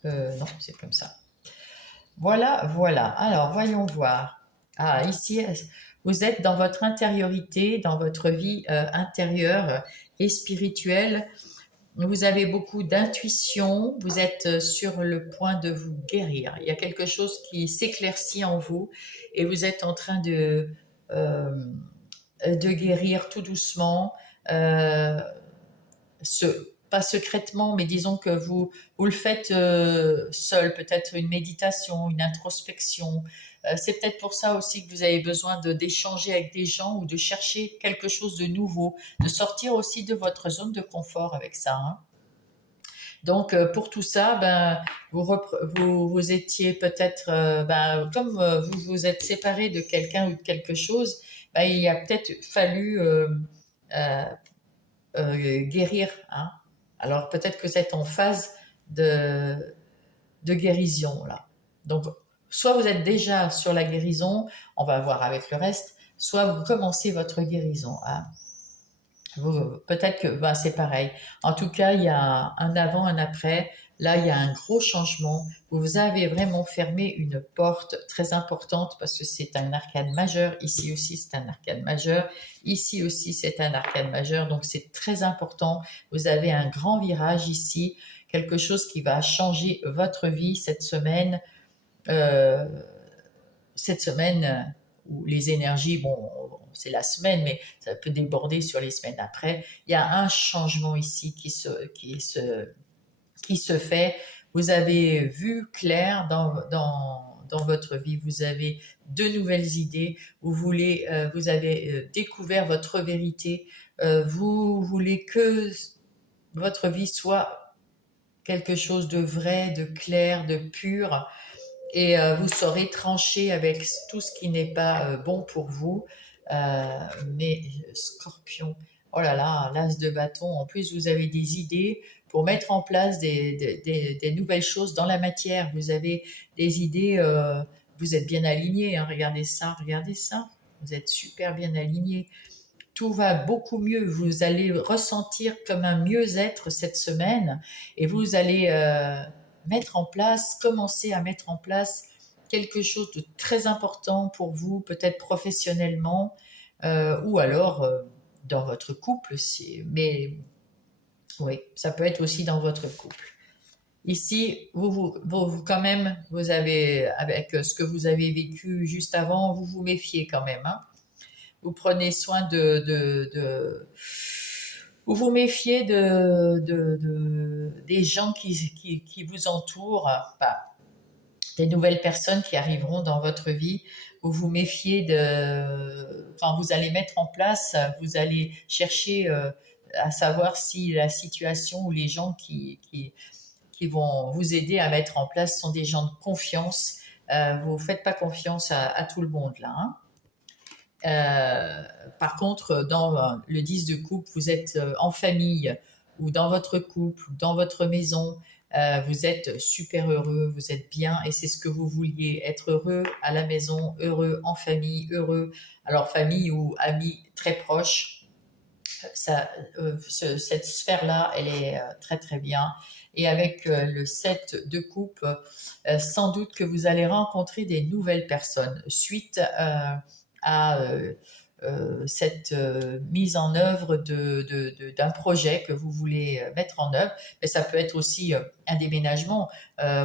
Non, c'est comme ça. Voilà, voilà. Alors, voyons voir. Ah, ici, vous êtes dans votre intériorité, dans votre vie intérieure et spirituelle. Vous avez beaucoup d'intuition. Vous êtes sur le point de vous guérir. Il y a quelque chose qui s'éclaircit en vous et vous êtes en train euh, de guérir tout doucement. Euh, pas secrètement, mais disons que vous le faites seul, peut-être une méditation, une introspection. C'est peut-être pour ça aussi que vous avez besoin d'échanger avec des gens ou de chercher quelque chose de nouveau, de sortir aussi de votre zone de confort avec ça, hein. Donc, pour tout ça, ben, vous étiez peut-être, ben, comme vous vous êtes séparé de quelqu'un ou de quelque chose, ben, il a peut-être fallu euh, guérir, hein. Alors peut-être que vous êtes en phase de, de guérison là. Donc soit vous êtes déjà sur la guérison, on va voir avec le reste, soit vous commencez votre guérison, hein. Peut-être que ben, c'est pareil. En tout cas, il y a un avant, un après. Là, il y a un gros changement. Vous avez vraiment fermé une porte très importante parce que c'est un arcane majeur. Ici aussi, c'est un arcane majeur. Ici aussi, c'est un arcane majeur. Donc, c'est très important. Vous avez un grand virage ici, quelque chose qui va changer votre vie cette semaine. Euh, cette semaine où les énergies, bon, c'est la semaine, mais ça peut déborder sur les semaines après. Il y a un changement ici qui se fait. Vous avez vu clair dans votre vie, vous avez de nouvelles idées, vous avez découvert votre vérité, vous voulez que votre vie soit quelque chose de vrai, de clair, de pur, et vous saurez trancher avec tout ce qui n'est pas bon pour vous. Mais Scorpion, oh là là, l'as de bâton, en plus vous avez des idées pour mettre en place des nouvelles choses dans la matière. Vous avez des idées, vous êtes bien aligné, hein, regardez ça, vous êtes super bien aligné. Tout va beaucoup mieux, vous allez ressentir comme un mieux-être cette semaine et vous allez commencer à mettre en place quelque chose de très important pour vous, peut-être professionnellement ou alors dans votre couple. Mais oui, ça peut être aussi dans votre couple. Ici, quand même, vous avez, avec ce que vous avez vécu juste avant, vous vous méfiez quand même, hein. Vous prenez soin vous vous méfiez des gens qui vous entourent, bah, des nouvelles personnes qui arriveront dans votre vie. Vous vous méfiez quand vous allez mettre en place, vous allez chercher à savoir si la situation ou les gens qui vont vous aider à mettre en place sont des gens de confiance. Vous ne faites pas confiance à tout le monde là, hein. Par contre, dans le 10 de coupe, vous êtes en famille ou dans votre couple ou dans votre maison, vous êtes super heureux, vous êtes bien et c'est ce que vous vouliez, être heureux à la maison, heureux en famille, heureux, alors famille ou amis très proches. Ça, cette sphère-là, elle est très très bien. Et avec le 7 de coupe, sans doute que vous allez rencontrer des nouvelles personnes suite à cette mise en œuvre d'un projet que vous voulez mettre en œuvre. Mais ça peut être aussi un déménagement.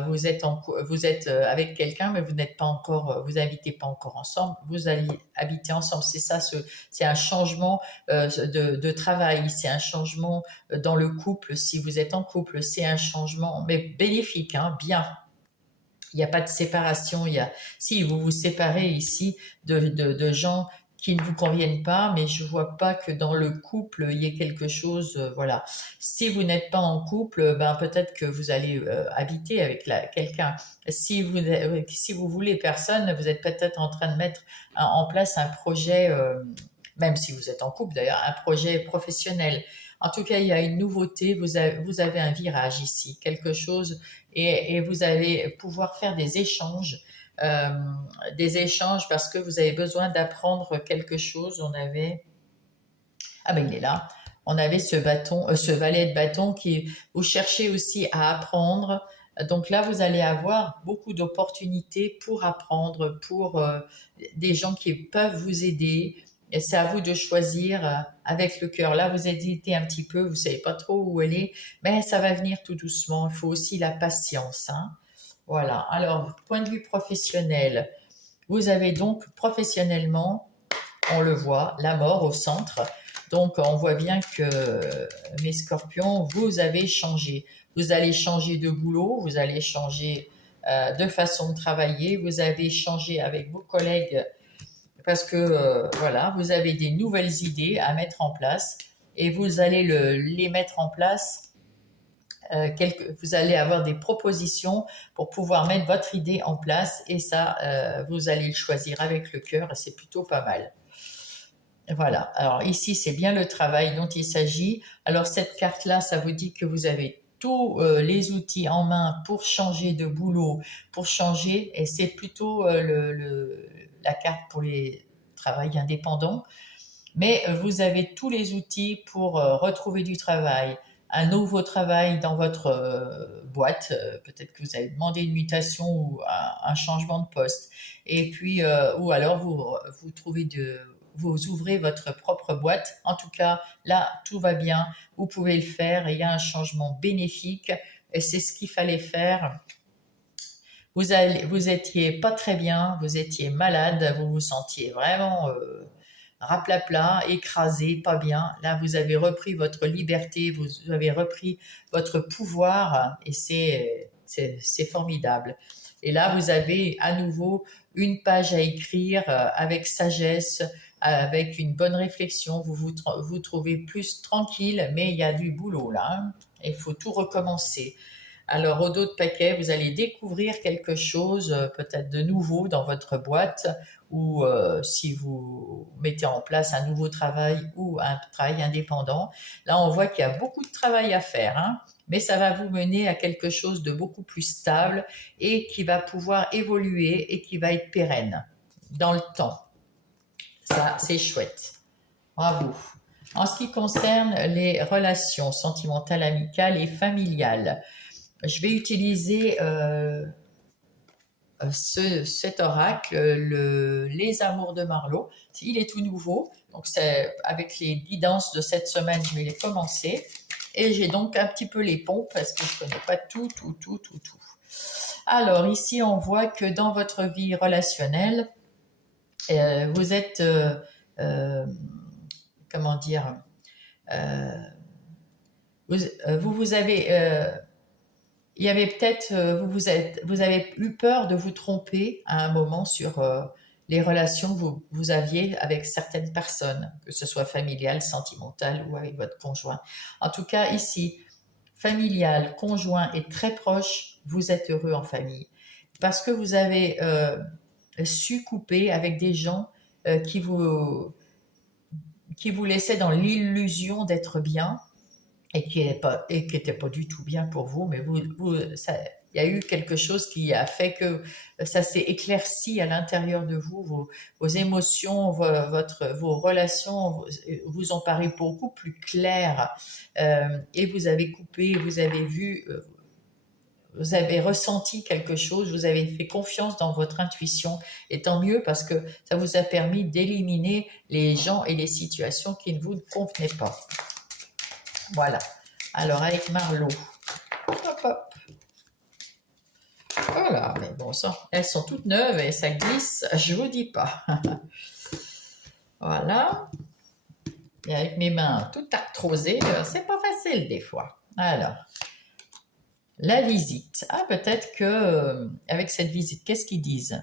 Vous êtes avec quelqu'un, mais vous n'êtes pas encore, vous habitez pas encore ensemble. Vous allez habiter ensemble. C'est ça, c'est un changement de travail. C'est un changement dans le couple. Si vous êtes en couple, c'est un changement, mais bénéfique, hein, bien. Il n'y a pas de séparation. Si vous vous séparez ici de gens qui ne vous conviennent pas, mais je vois pas que dans le couple il y ait quelque chose. Voilà. Si vous n'êtes pas en couple, ben peut-être que vous allez habiter avec quelqu'un. Si vous voulez personne, vous êtes peut-être en train de mettre en place un projet, même si vous êtes en couple d'ailleurs, un projet professionnel. En tout cas, il y a une nouveauté. Vous avez un virage ici, quelque chose, et vous allez pouvoir faire euh, des échanges parce que vous avez besoin d'apprendre quelque chose. Ah ben il est là. On avait ce bâton, ce valet de bâton qui vous cherchez aussi à apprendre. Donc là, vous allez avoir beaucoup d'opportunités pour apprendre, pour des gens qui peuvent vous aider. Et c'est à vous de choisir avec le cœur. Là, vous hésitez un petit peu, vous savez pas trop où aller, mais ça va venir tout doucement. Il faut aussi la patience, hein. Voilà. Alors, point de vue professionnel, vous avez donc professionnellement, on le voit, la mort au centre. Donc, on voit bien que mes scorpions, vous avez changé. Vous allez changer de boulot, vous allez changer de façon de travailler, vous avez changé avec vos collègues parce que voilà, vous avez des nouvelles idées à mettre en place et vous allez les mettre en place. Vous allez avoir des propositions pour pouvoir mettre votre idée en place et ça, vous allez le choisir avec le cœur et c'est plutôt pas mal. Voilà. Alors ici, c'est bien le travail dont il s'agit. Alors cette carte-là, ça vous dit que vous avez tous les outils en main pour changer de boulot, pour changer, et c'est plutôt la carte pour les travails indépendants. Mais vous avez tous les outils pour retrouver du travail, un nouveau travail dans votre boîte. Peut-être que vous avez demandé une mutation ou un changement de poste. Et puis, ou alors vous trouvez vous ouvrez votre propre boîte. En tout cas, là, tout va bien. Vous pouvez le faire. Il y a un changement bénéfique. Et c'est ce qu'il fallait faire. Vous étiez pas très bien, vous étiez malade, vous vous sentiez vraiment raplapla, écrasé, pas bien. Là, vous avez repris votre liberté, vous avez repris votre pouvoir et c'est formidable. Et là, vous avez à nouveau une page à écrire avec sagesse, avec une bonne réflexion. Vous trouvez plus tranquille, mais il y a du boulot là, hein. Il faut tout recommencer. Alors, au dos de paquet, vous allez découvrir quelque chose peut-être de nouveau dans votre boîte ou si vous mettez en place un nouveau travail ou un travail indépendant. Là, on voit qu'il y a beaucoup de travail à faire, hein, mais ça va vous mener à quelque chose de beaucoup plus stable et qui va pouvoir évoluer et qui va être pérenne dans le temps. Ça, c'est chouette. Bravo. En ce qui concerne les relations sentimentales, amicales et familiales, je vais utiliser cet oracle, les amours de Marlowe. Il est tout nouveau, donc c'est avec les guidances de cette semaine, je vais les commencer. Et j'ai donc un petit peu les pompes parce que je ne connais pas tout. Alors ici, on voit que dans votre vie relationnelle, vous êtes, comment dire, vous avez il y avait peut-être, vous avez eu peur de vous tromper à un moment sur les relations que vous aviez avec certaines personnes, que ce soit familiale, sentimentale ou avec votre conjoint. En tout cas, ici, familial, conjoint et très proche, vous êtes heureux en famille. Parce que vous avez su couper avec des gens qui vous laissaient dans l'illusion d'être bien et qui était pas du tout bien pour vous, mais il y a eu quelque chose qui a fait que ça s'est éclairci à l'intérieur de vous, vos émotions, vos relations vous ont paru beaucoup plus claires et vous avez coupé, vous avez vu vous avez ressenti quelque chose, vous avez fait confiance dans votre intuition, et tant mieux parce que ça vous a permis d'éliminer les gens et les situations qui ne vous convenaient pas. Voilà. Alors avec Marlo, hop, hop. Voilà, mais bon sang, elles sont toutes neuves et ça glisse, je vous dis pas. Voilà. Et avec mes mains toutes arthrosées, c'est pas facile des fois. Alors, la visite. Ah, peut-être que avec cette visite, qu'est-ce qu'ils disent?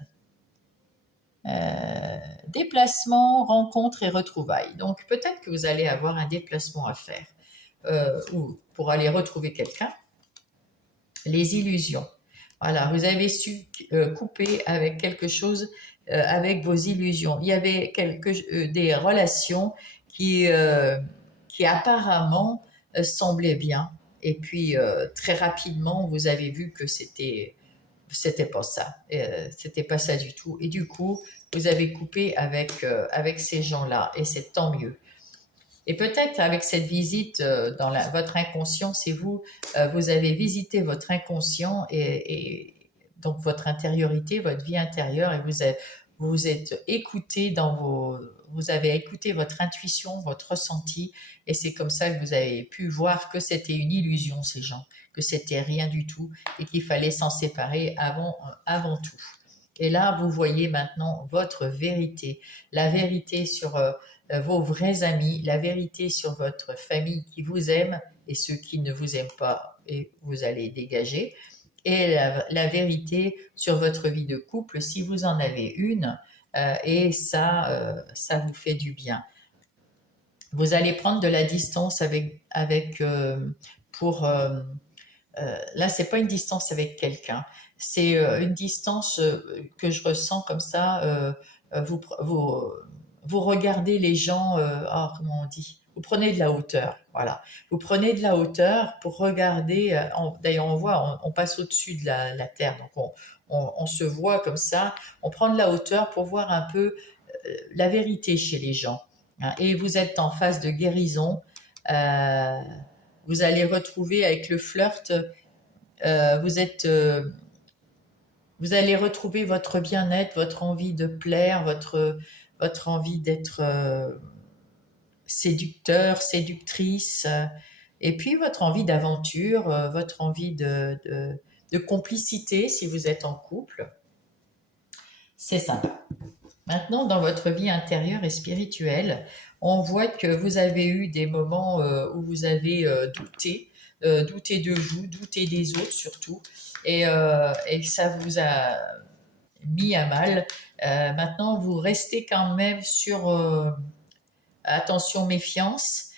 Déplacement, rencontre et retrouvailles. Donc, peut-être que vous allez avoir un déplacement à faire ou pour aller retrouver quelqu'un. Les illusions. Voilà, vous avez su couper avec quelque chose, avec vos illusions. Il y avait des relations qui apparemment semblaient bien. Et puis, très rapidement, vous avez vu que c'était pas ça. C'était pas ça du tout. Et du coup, vous avez coupé avec ces gens-là. Et c'est tant mieux. Et peut-être avec cette visite dans votre inconscient, c'est vous, vous avez visité votre inconscient et donc votre intériorité, votre vie intérieure, et vous êtes écouté vous avez écouté votre intuition, votre ressenti, et c'est comme ça que vous avez pu voir que c'était une illusion, ces gens, que c'était rien du tout, et qu'il fallait s'en séparer avant tout. Et là, vous voyez maintenant votre vérité, la vérité sur vos vrais amis, la vérité sur votre famille qui vous aime et ceux qui ne vous aiment pas, et vous allez dégager, et la vérité sur votre vie de couple si vous en avez une, et ça vous fait du bien. Vous allez prendre de la distance là, c'est pas une distance avec quelqu'un, c'est une distance que je ressens comme ça. Vous regardez les gens, comment on dit? Vous prenez de la hauteur, voilà. Vous prenez de la hauteur pour regarder. D'ailleurs, on voit, on passe au-dessus de la terre, donc on se voit comme ça. On prend de la hauteur pour voir un peu la vérité chez les gens, hein. Et vous êtes en phase de guérison. Euh, Vous allez retrouver avec le flirt, euh, vous êtes, euh, vous allez retrouver votre bien-être, votre envie de plaire, votre envie d'être séducteur, séductrice, et puis votre envie d'aventure, votre envie de complicité si vous êtes en couple. C'est sympa. Maintenant, dans votre vie intérieure et spirituelle, on voit que vous avez eu des moments où vous avez douté de vous, douté des autres surtout, et ça vous a mis à mal. Maintenant, vous restez quand même sur attention, méfiance.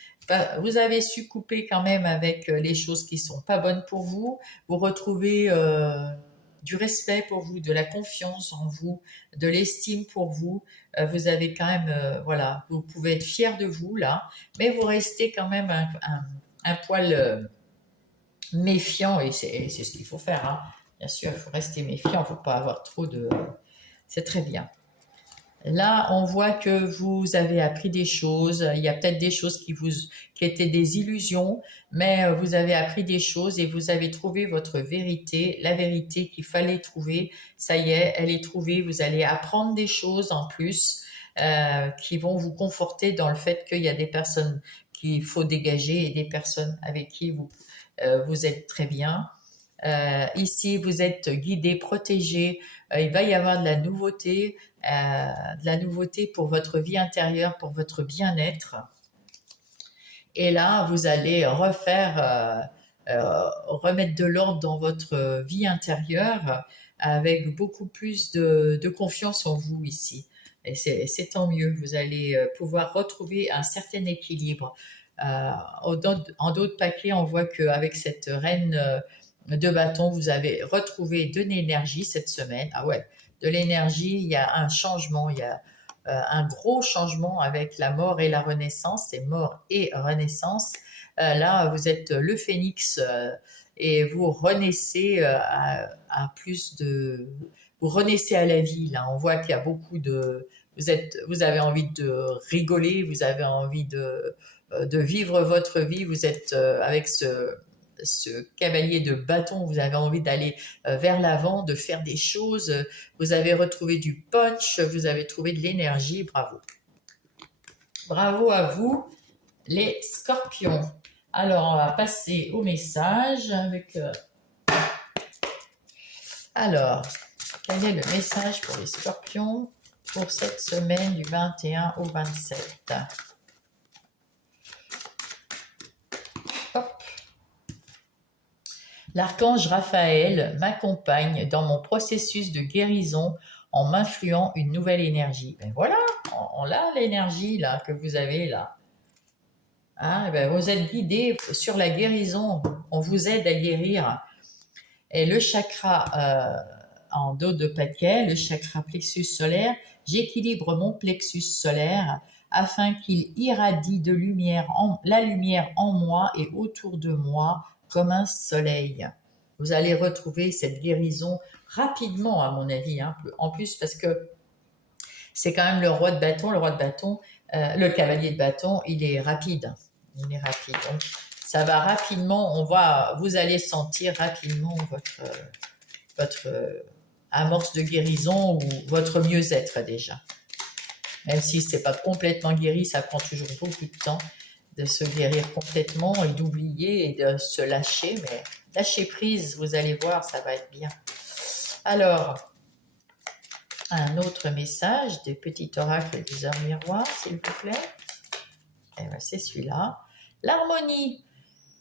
Vous avez su couper quand même avec les choses qui sont pas bonnes pour vous. Vous retrouvez du respect pour vous, de la confiance en vous, de l'estime pour vous. Vous avez quand même, voilà, vous pouvez être fier de vous là, mais vous restez quand même un poil méfiant, et c'est ce qu'il faut faire, hein. Bien sûr, il faut rester méfiant, il ne faut pas avoir trop de... C'est très bien. Là, on voit que vous avez appris des choses. Il y a peut-être des choses qui étaient des illusions, mais vous avez appris des choses et vous avez trouvé votre vérité, la vérité qu'il fallait trouver. Ça y est, elle est trouvée. Vous allez apprendre des choses en plus qui vont vous conforter dans le fait qu'il y a des personnes qu'il faut dégager et des personnes avec qui vous êtes très bien. Ici, vous êtes guidé, protégé. Il va y avoir de la nouveauté pour votre vie intérieure, pour votre bien-être. Et là, vous allez remettre de l'ordre dans votre vie intérieure avec beaucoup plus de confiance en vous ici. Et c'est tant mieux. Vous allez pouvoir retrouver un certain équilibre. En d'autres paquets, on voit qu'avec cette reine de bâton, vous avez retrouvé de l'énergie cette semaine. Ah ouais, de l'énergie, il y a un changement, il y a un gros changement avec la mort et la renaissance, c'est mort et renaissance. Là, vous êtes le phénix et vous renaissez à plus de... Vous renaissez à la vie, là. On voit qu'il y a beaucoup de... Vous avez envie de rigoler, vous avez envie de vivre votre vie, vous êtes avec ce cavalier de bâton, vous avez envie d'aller vers l'avant, de faire des choses, vous avez retrouvé du punch, vous avez trouvé de l'énergie, bravo. Bravo à vous, les scorpions. Alors, on va passer au message avec... Alors, quel est le message pour les scorpions pour cette semaine du 21 au 27? Hop. L'archange Raphaël m'accompagne dans mon processus de guérison en m'influant une nouvelle énergie. Ben voilà, on a l'énergie là que vous avez là. Ah, ben vous êtes guidé sur la guérison, on vous aide à guérir. Et le chakra en dos de paquet, le chakra plexus solaire, j'équilibre mon plexus solaire afin qu'il irradie de lumière la lumière en moi et autour de moi comme un soleil. Vous allez retrouver cette guérison rapidement, à mon avis, hein. En plus parce que c'est quand même le roi de bâton. Le roi de bâton, le cavalier de bâton, il est rapide. Il est rapide. Donc, ça va rapidement. Vous allez sentir rapidement votre amorce de guérison ou votre mieux-être déjà. Même si ce n'est pas complètement guéri, ça prend toujours beaucoup de temps de se guérir complètement et d'oublier et de se lâcher. Mais lâcher prise, vous allez voir, ça va être bien. Alors, un autre message des petits oracles des heures miroirs, s'il vous plaît. Et bien, c'est celui-là. L'harmonie.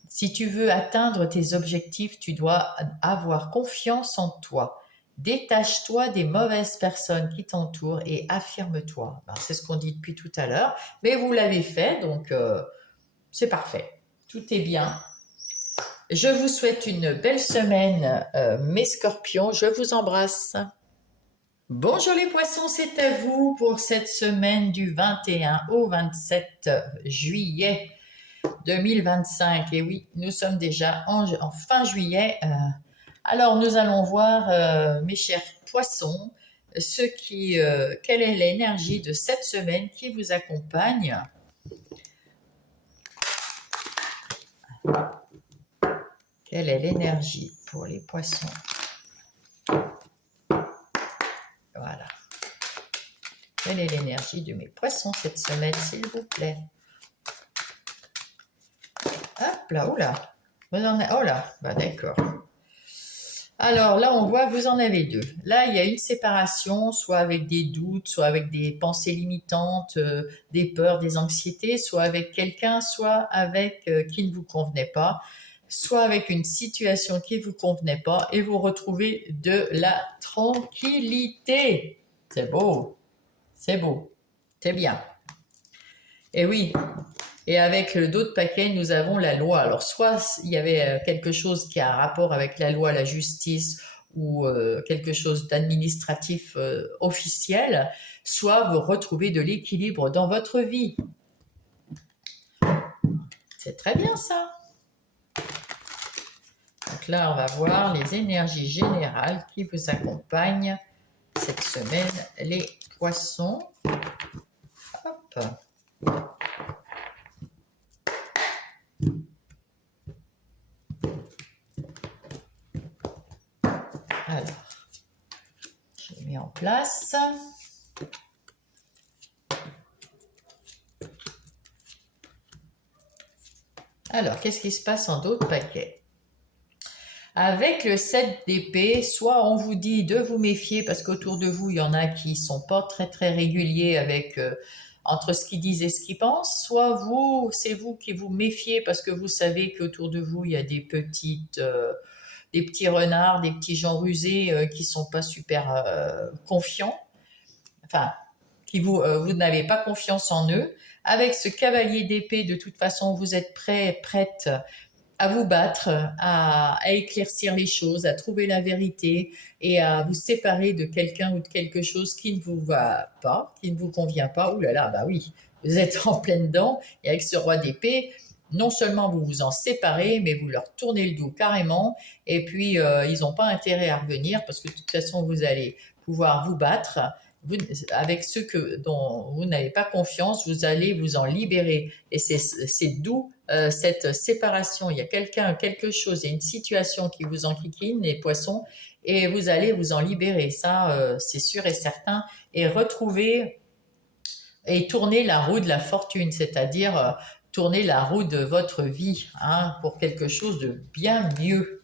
Si tu veux atteindre tes objectifs, tu dois avoir confiance en toi. Détache-toi des mauvaises personnes qui t'entourent et affirme-toi. Ben, c'est ce qu'on dit depuis tout à l'heure, mais vous l'avez fait, donc c'est parfait. Tout est bien. Je vous souhaite une belle semaine, mes scorpions. Je vous embrasse. Bonjour les poissons, c'est à vous pour cette semaine du 21 au 27 juillet 2025. Et oui, nous sommes déjà en fin juillet. Alors, nous allons voir, mes chers poissons, quelle est l'énergie de cette semaine qui vous accompagne. Quelle est l'énergie pour les poissons? Voilà. Quelle est l'énergie de mes poissons cette semaine, s'il vous plaît? Hop là, oh là. Oh là, bah d'accord. Alors là, on voit, vous en avez deux. Là, il y a une séparation, soit avec des doutes, soit avec des pensées limitantes, des peurs, des anxiétés, soit avec quelqu'un, soit avec qui ne vous convenait pas, soit avec une situation qui ne vous convenait pas, et vous retrouvez de la tranquillité. C'est beau, c'est beau, c'est bien. Et oui, et avec d'autres paquets, nous avons la loi. Alors, soit il y avait quelque chose qui a un rapport avec la loi, la justice, ou quelque chose d'administratif officiel, soit vous retrouvez de l'équilibre dans votre vie. C'est très bien ça. Donc là, on va voir les énergies générales qui vous accompagnent cette semaine, les poissons. Hop. Alors, je mets en place. Alors, qu'est-ce qui se passe en d'autres paquets? Avec le 7 d'épée, soit on vous dit de vous méfier parce qu'autour de vous, il y en a qui sont pas très très réguliers avec entre ce qu'ils disent et ce qu'ils pensent, soit c'est vous qui vous méfiez parce que vous savez qu'autour de vous, il y a des petits renards, des petits gens rusés qui sont pas super confiants, enfin, vous n'avez pas confiance en eux. Avec ce cavalier d'épée, de toute façon, vous êtes prête à vous battre, à éclaircir les choses, à trouver la vérité et à vous séparer de quelqu'un ou de quelque chose qui ne vous va pas, qui ne vous convient pas. Ouh là là, bah oui, vous êtes en pleine dedans. Et avec ce roi d'épée, non seulement vous vous en séparez, mais vous leur tournez le dos carrément. Et puis, ils n'ont pas intérêt à revenir parce que de toute façon, vous allez pouvoir vous battre. avec ceux dont vous n'avez pas confiance, vous allez vous en libérer. Et c'est d'où cette séparation. Il y a quelque chose, il y a une situation qui vous enquiquine, les poissons, et vous allez vous en libérer. Ça, c'est sûr et certain. Et retrouver et tourner la roue de la fortune, c'est-à-dire tourner la roue de votre vie, hein, pour quelque chose de bien mieux.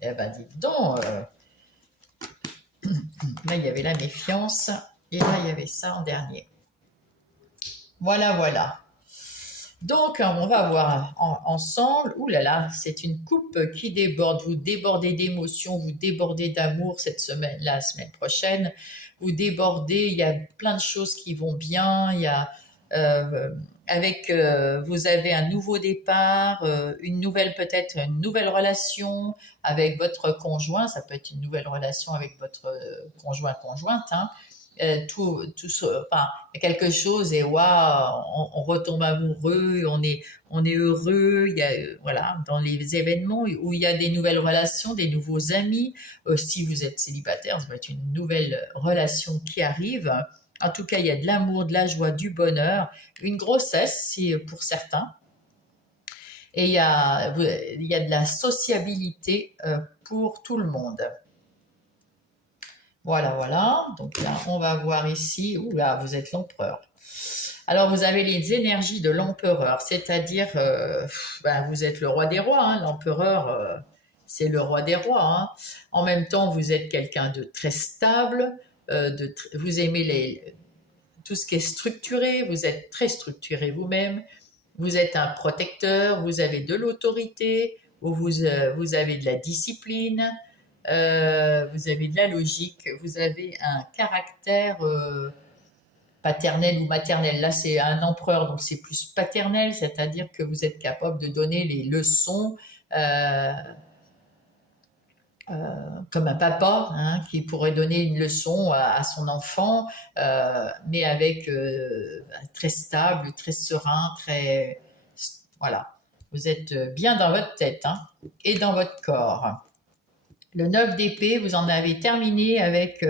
Eh ben, dites donc, là, il y avait la méfiance, et là, il y avait ça en dernier. Voilà, voilà. Donc, on va voir ensemble. Ouh là là, c'est une coupe qui déborde. Vous débordez d'émotions, vous débordez d'amour cette semaine, la semaine prochaine. Vous débordez, il y a plein de choses qui vont bien. Il y a, vous avez un nouveau départ, peut-être une nouvelle relation avec votre conjoint. Ça peut être une nouvelle relation avec votre conjointe, hein. Enfin, il y a quelque chose et waouh, on retombe amoureux, on est heureux. Il y a, voilà, dans les événements où il y a des nouvelles relations, des nouveaux amis. Si vous êtes célibataire, ça va être une nouvelle relation qui arrive. En tout cas, il y a de l'amour, de la joie, du bonheur, une grossesse si, pour certains. Et il y a de la sociabilité pour tout le monde. Voilà, voilà. Donc là, on va voir ici. Ouh là, vous êtes l'empereur. Alors, vous avez les énergies de l'empereur, c'est-à-dire, vous êtes le roi des rois, hein. L'empereur, c'est le roi des rois, hein. En même temps, vous êtes quelqu'un de très stable, vous aimez tout ce qui est structuré, vous êtes très structuré vous-même, vous êtes un protecteur, vous avez de l'autorité, vous avez de la discipline, vous avez de la logique, vous avez un caractère paternel ou maternel. Là, c'est un empereur, donc c'est plus paternel, c'est-à-dire que vous êtes capable de donner les leçons comme un papa, hein, qui pourrait donner une leçon à son enfant, mais avec très stable, très serein, très voilà. Vous êtes bien dans votre tête, hein, et dans votre corps. Le 9 d'épée, vous en avez terminé avec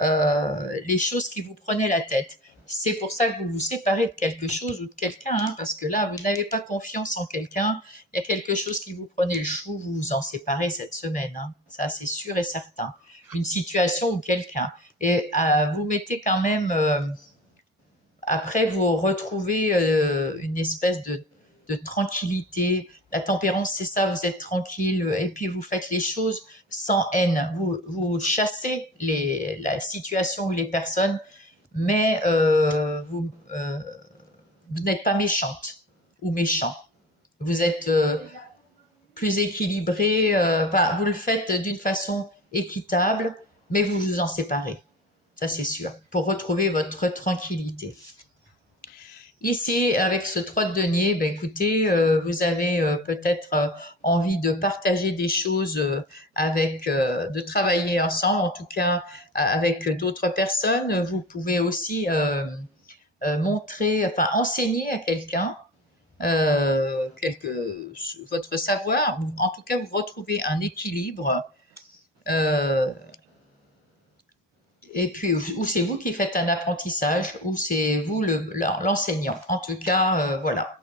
les choses qui vous prenaient la tête. C'est pour ça que vous vous séparez de quelque chose ou de quelqu'un, hein, parce que là, vous n'avez pas confiance en quelqu'un. Il y a quelque chose qui vous prenait le chou, vous vous en séparez cette semaine, hein. Ça, c'est sûr et certain. Une situation ou quelqu'un. Et vous mettez quand même, après, vous retrouvez une espèce de tranquillité. La tempérance, c'est ça, vous êtes tranquille, et puis vous faites les choses sans haine. Vous chassez la situation ou les personnes, mais vous n'êtes pas méchante ou méchant. Vous êtes plus équilibré, vous le faites d'une façon équitable, mais vous vous en séparez. Ça, c'est sûr, pour retrouver votre tranquillité. Ici, avec ce 3 de denier, écoutez, vous avez peut-être envie de partager des choses de travailler ensemble, en tout cas avec d'autres personnes. Vous pouvez aussi enseigner à quelqu'un votre savoir. En tout cas, vous retrouvez un équilibre. Et puis, ou c'est vous qui faites un apprentissage, ou c'est vous l'enseignant. En tout cas, voilà.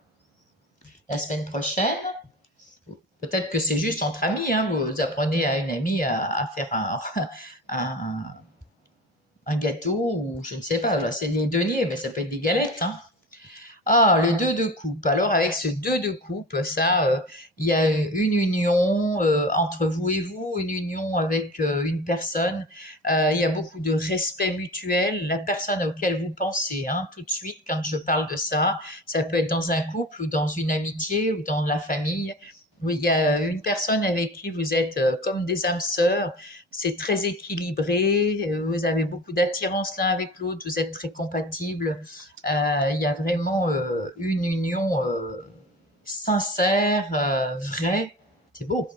La semaine prochaine, peut-être que c'est juste entre amis, hein, vous apprenez à une amie à faire un gâteau, ou je ne sais pas, là, c'est des deniers, mais ça peut être des galettes, hein. Ah, le 2 de coupe. Alors avec ce 2 de coupe, ça, il y a une union entre vous et vous, une union avec une personne. Il y a beaucoup de respect mutuel. La personne auquel vous pensez, hein, tout de suite quand je parle de ça, ça peut être dans un couple ou dans une amitié ou dans la famille. Oui, il y a une personne avec qui vous êtes comme des âmes sœurs. C'est très équilibré. Vous avez beaucoup d'attirance l'un avec l'autre. Vous êtes très compatibles. Il y a vraiment une union sincère, vraie. C'est beau.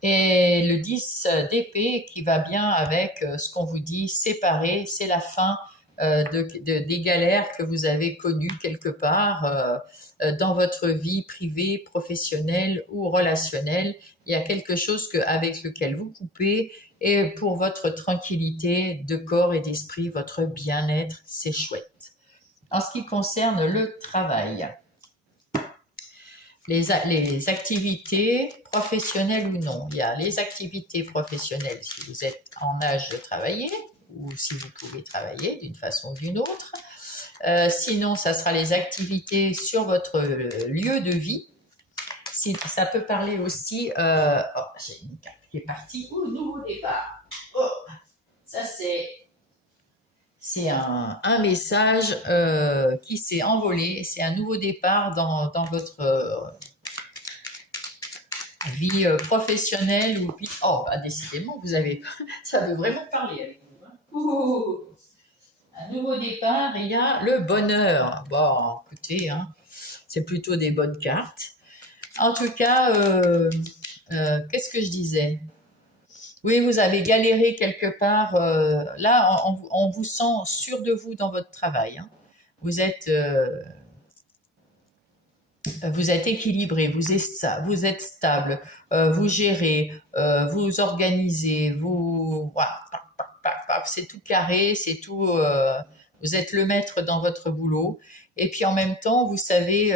Et le 10 d'épée qui va bien avec ce qu'on vous dit, séparer, c'est la fin des galères que vous avez connues quelque part dans votre vie privée, professionnelle ou relationnelle. Il y a quelque chose avec lequel vous coupez et pour votre tranquillité de corps et d'esprit, votre bien-être, c'est chouette. En ce qui concerne le travail, les activités professionnelles ou non. Il y a les activités professionnelles si vous êtes en âge de travailler ou si vous pouvez travailler d'une façon ou d'une autre. Sinon, ça sera les activités sur votre lieu de vie. Ça peut parler aussi... j'ai une carte qui est partie. Nouveau départ. Oh, ça c'est un message qui s'est envolé. C'est un nouveau départ dans votre vie professionnelle ou vie... Oh, bah, décidément, ça veut vraiment parler avec vous. Hein. Un nouveau départ, il y a le bonheur. Bon, écoutez, hein, c'est plutôt des bonnes cartes. En tout cas, qu'est-ce que je disais? Oui, vous avez galéré quelque part. Là, on vous sent sûr de vous dans votre travail. Hein. Vous êtes équilibré, vous êtes stable, vous gérez, vous organisez, voilà, c'est tout carré, c'est tout. Vous êtes le maître dans votre boulot. Et puis en même temps, vous savez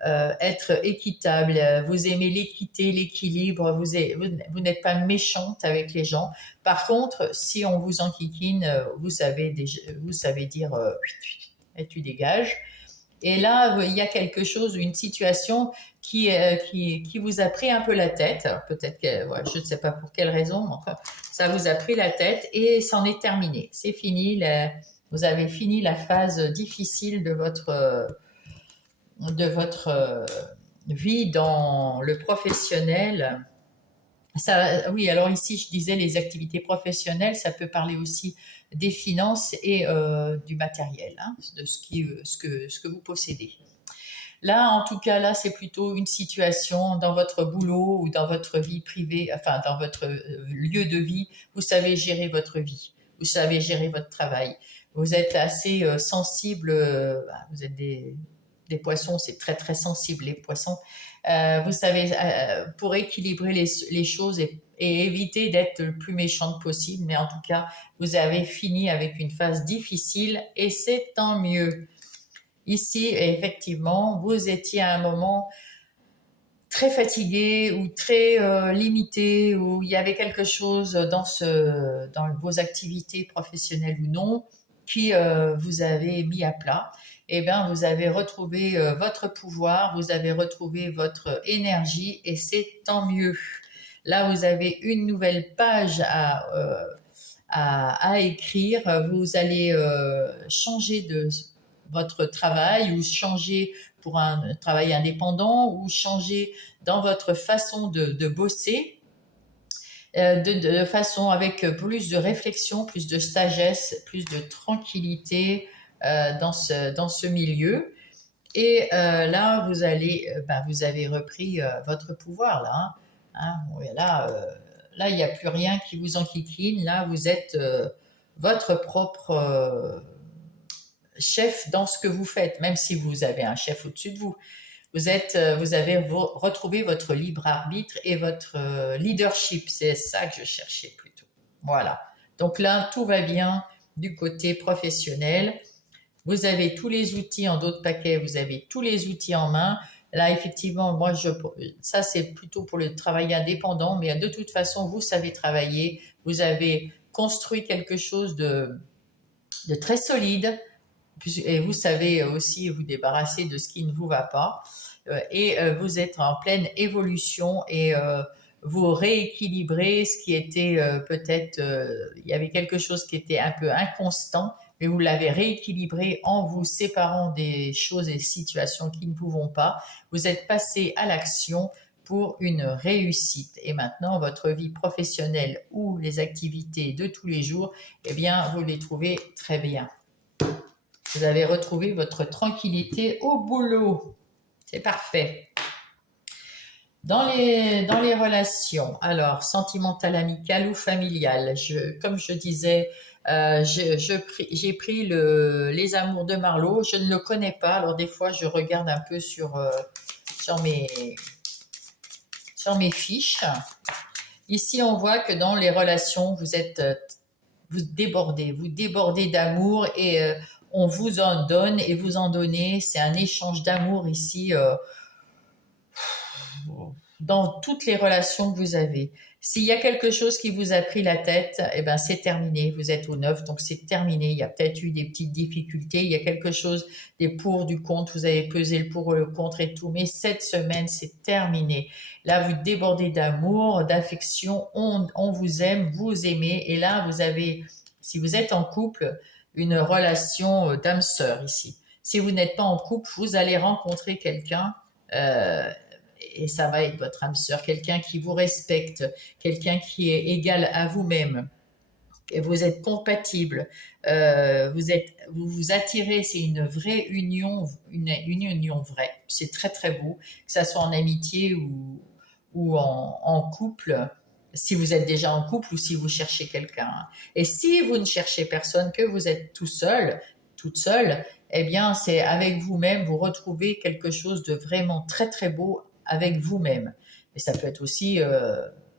être équitable. Vous aimez l'équité, l'équilibre. Vous n'êtes pas méchante avec les gens. Par contre, si on vous enquiquine, vous savez dire et tu dégages. Et là, il y a quelque chose, une situation qui vous a pris un peu la tête. Peut-être que, je ne sais pas pour quelle raison, mais enfin, ça vous a pris la tête et c'en est terminé. C'est fini. Vous avez fini la phase difficile de votre vie dans le professionnel. Oui, alors ici, je disais les activités professionnelles, ça peut parler aussi des finances et du matériel, hein, de ce que vous possédez. Là, en tout cas, là, c'est plutôt une situation dans votre boulot ou dans votre vie privée, enfin, dans votre lieu de vie. Vous savez gérer votre vie, vous savez gérer votre travail. Vous êtes assez sensible, vous êtes des poissons, c'est très, très sensible, les poissons. Vous savez, pour équilibrer les choses et éviter d'être le plus méchante possible, mais en tout cas, vous avez fini avec une phase difficile et c'est tant mieux. Ici, effectivement, vous étiez à un moment très fatigué ou très limité, où il y avait quelque chose dans vos activités professionnelles ou non qui vous avait mis à plat. Eh bien, vous avez retrouvé votre pouvoir, vous avez retrouvé votre énergie et c'est tant mieux. Là, vous avez une nouvelle page à écrire. Vous allez changer de votre travail ou changer pour un travail indépendant ou changer dans votre façon de bosser de façon avec plus de réflexion, plus de sagesse, plus de tranquillité dans ce milieu. Et là, vous avez repris votre pouvoir là. Hein, là, il n'y a plus rien qui vous enquiquine. Là, vous êtes votre propre chef dans ce que vous faites, même si vous avez un chef au-dessus de vous. Vous avez retrouvé votre libre arbitre et votre leadership. C'est ça que je cherchais plutôt. Voilà. Donc là, tout va bien du côté professionnel. Vous avez tous les outils en dos de paquet. Vous avez tous les outils en main. Là, effectivement, ça c'est plutôt pour le travail indépendant, mais de toute façon, vous savez travailler. Vous avez construit quelque chose de très solide. Et vous savez aussi vous débarrasser de ce qui ne vous va pas. Et vous êtes en pleine évolution et vous rééquilibrez ce qui était peut-être... il y avait quelque chose qui était un peu inconstant, mais vous l'avez rééquilibré en vous séparant des choses et situations qui ne vous vont pas. Vous êtes passé à l'action pour une réussite. Et maintenant, votre vie professionnelle ou les activités de tous les jours, eh bien, vous les trouvez très bien. Vous avez retrouvé votre tranquillité au boulot. C'est parfait. Dans les relations, alors sentimentales, amicales ou familiales, comme je disais, j'ai pris les amours de Marlowe. Je ne le connais pas, alors des fois je regarde un peu sur sur mes fiches. Ici, on voit que dans les relations, vous débordez d'amour et on vous en donne et vous en donnez. C'est un échange d'amour ici. Dans toutes les relations que vous avez. S'il y a quelque chose qui vous a pris la tête, eh ben c'est terminé. Vous êtes au neuf, donc c'est terminé. Il y a peut-être eu des petites difficultés. Il y a quelque chose, des pour, du contre. Vous avez pesé le pour et le contre et tout. Mais cette semaine, c'est terminé. Là, vous débordez d'amour, d'affection. On vous aime, vous aimez. Et là, vous avez, si vous êtes en couple, une relation d'âme-sœur ici. Si vous n'êtes pas en couple, vous allez rencontrer quelqu'un. euh, et ça va être votre âme sœur, quelqu'un qui vous respecte, quelqu'un qui est égal à vous-même, et vous êtes compatible, vous vous attirez, c'est une vraie union, une union vraie. C'est très très beau, que ça soit en amitié ou en couple, si vous êtes déjà en couple ou si vous cherchez quelqu'un. Et si vous ne cherchez personne, que vous êtes tout seul, toute seule, eh bien c'est avec vous-même, vous retrouvez quelque chose de vraiment très très beau avec vous-même. Et ça peut être aussi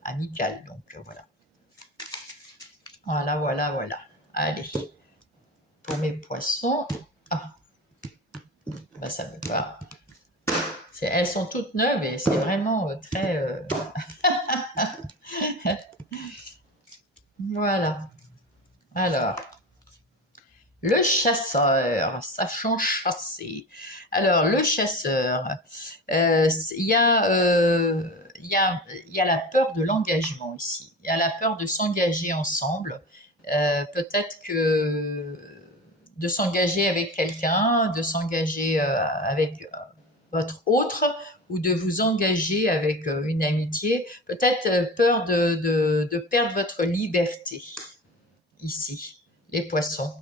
amical, donc voilà. Voilà, voilà, voilà. Allez, pour mes poissons. Ah, ben ça ne veut pas. Elles sont toutes neuves et c'est vraiment très... Voilà. Alors, le chasseur, sachant chasser. Alors, le chasseur, il y a la peur de l'engagement ici. Il y a la peur de s'engager ensemble. Peut-être que de s'engager avec quelqu'un, de s'engager avec votre autre ou de vous engager avec une amitié. Peut-être peur de perdre votre liberté ici, les poissons.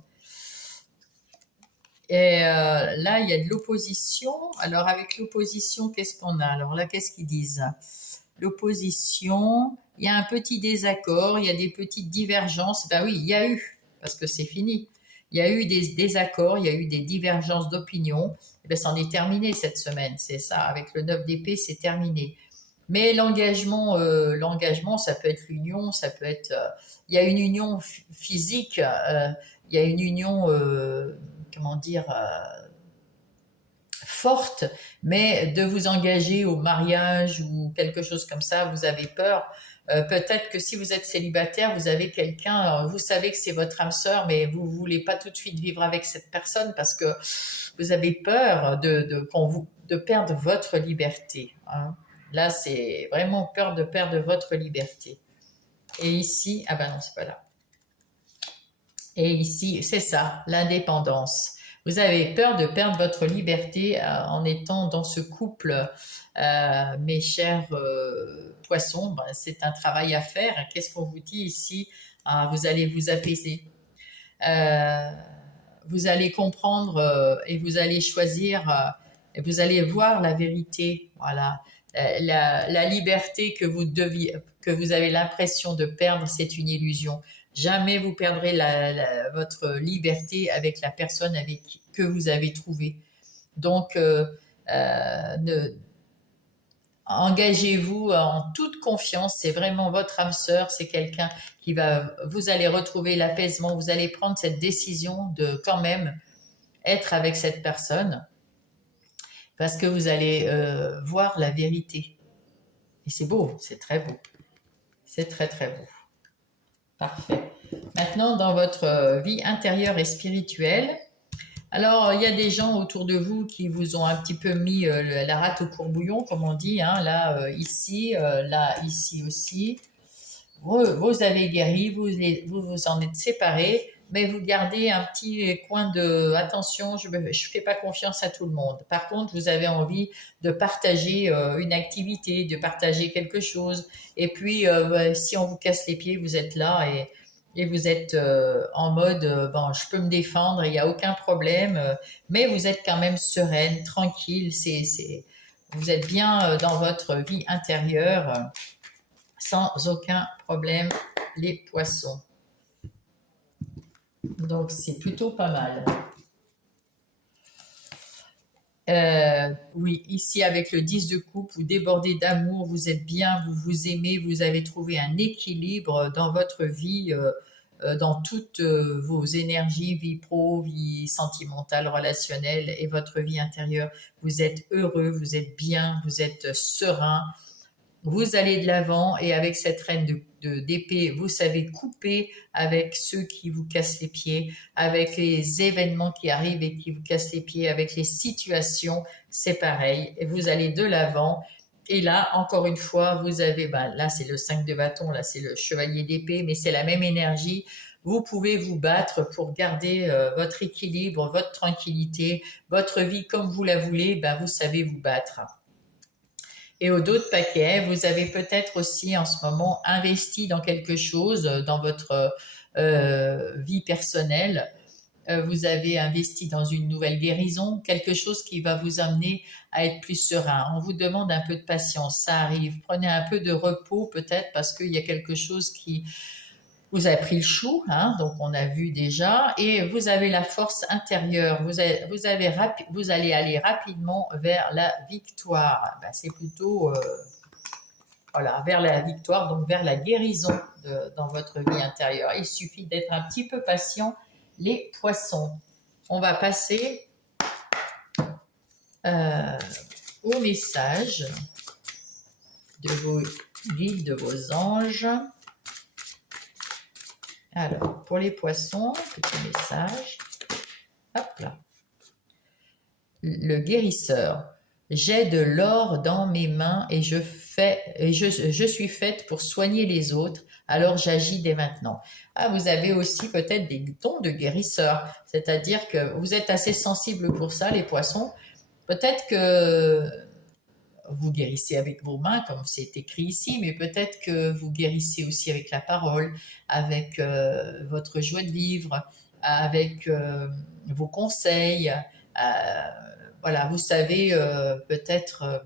Et là, il y a de l'opposition. Alors, avec l'opposition, qu'est-ce qu'on a? Alors là, qu'est-ce qu'ils disent? L'opposition, il y a un petit désaccord, il y a des petites divergences. Ben oui, il y a eu, parce que c'est fini. Il y a eu des désaccords, il y a eu des divergences d'opinion. Et ben, c'en est terminé cette semaine, c'est ça. Avec le 9 d'épée, c'est terminé. Mais l'engagement, ça peut être l'union, ça peut être. Il y a une union physique, il y a une union, comment dire, forte, mais de vous engager au mariage ou quelque chose comme ça, vous avez peur. Peut-être que si vous êtes célibataire, vous avez quelqu'un, vous savez que c'est votre âme sœur, mais vous ne voulez pas tout de suite vivre avec cette personne parce que vous avez peur de perdre votre liberté. Hein. Là, c'est vraiment peur de perdre votre liberté. Et ici, ah ben non, c'est pas là. Et ici, c'est ça, l'indépendance. Vous avez peur de perdre votre liberté en étant dans ce couple, mes chers poissons. Ben, c'est un travail à faire. Qu'est-ce qu'on vous dit ici? Ah, vous allez vous apaiser. Euh, vous allez comprendre et vous allez choisir et vous allez voir la vérité. Voilà. La liberté que vous avez l'impression de perdre, c'est une illusion. Jamais vous perdrez votre liberté avec la personne que vous avez trouvée. Donc, engagez-vous en toute confiance. C'est vraiment votre âme sœur. C'est quelqu'un vous allez retrouver l'apaisement. Vous allez prendre cette décision de quand même être avec cette personne parce que vous allez voir la vérité. Et c'est beau, c'est très beau. C'est très très beau. Parfait. Maintenant, dans votre vie intérieure et spirituelle, alors il y a des gens autour de vous qui vous ont un petit peu mis la rate au courbouillon, comme on dit, hein, là, ici, là, ici aussi. Vous avez guéri, vous en êtes séparés, mais vous gardez un petit coin de attention, je ne fais pas confiance à tout le monde. Par contre, vous avez envie de partager une activité, de partager quelque chose. Et puis, si on vous casse les pieds, vous êtes là et vous êtes en mode, bon, je peux me défendre, il n'y a aucun problème, mais vous êtes quand même sereine, tranquille. Vous êtes bien dans votre vie intérieure sans aucun problème, les poissons. Donc, c'est plutôt pas mal. Oui, ici avec le 10 de coupe, vous débordez d'amour, vous êtes bien, vous vous aimez, vous avez trouvé un équilibre dans votre vie, dans toutes vos énergies, vie pro, vie sentimentale, relationnelle et votre vie intérieure. Vous êtes heureux, vous êtes bien, vous êtes serein. Vous allez de l'avant et avec cette reine d'épée, vous savez couper avec ceux qui vous cassent les pieds, avec les événements qui arrivent et qui vous cassent les pieds, avec les situations, c'est pareil. Et vous allez de l'avant. Et là, encore une fois, vous avez, là c'est le 5 de bâton, là c'est le chevalier d'épée, mais c'est la même énergie. Vous pouvez vous battre pour garder votre équilibre, votre tranquillité, votre vie comme vous la voulez, vous savez vous battre. Et au dos de paquet, vous avez peut-être aussi en ce moment investi dans quelque chose, dans votre vie personnelle. Vous avez investi dans une nouvelle guérison, quelque chose qui va vous amener à être plus serein. On vous demande un peu de patience, ça arrive. Prenez un peu de repos peut-être parce qu'il y a quelque chose qui vous avez pris le chou, hein, donc on a vu déjà, et vous avez la force intérieure, vous allez aller rapidement vers la victoire. C'est plutôt voilà, vers la victoire, donc vers la guérison dans votre vie intérieure. Il suffit d'être un petit peu patient, les poissons. On va passer au message de vos guides, de vos anges. Alors, pour les poissons, petit message. Hop là. Le guérisseur. J'ai de l'or dans mes mains et je suis faite pour soigner les autres, alors j'agis dès maintenant. Ah, vous avez aussi peut-être des dons de guérisseur, c'est-à-dire que vous êtes assez sensible pour ça, les poissons. Peut-être que vous guérissez avec vos mains, comme c'est écrit ici, mais peut-être que vous guérissez aussi avec la parole, avec votre joie de vivre, avec vos conseils. Voilà, vous savez peut-être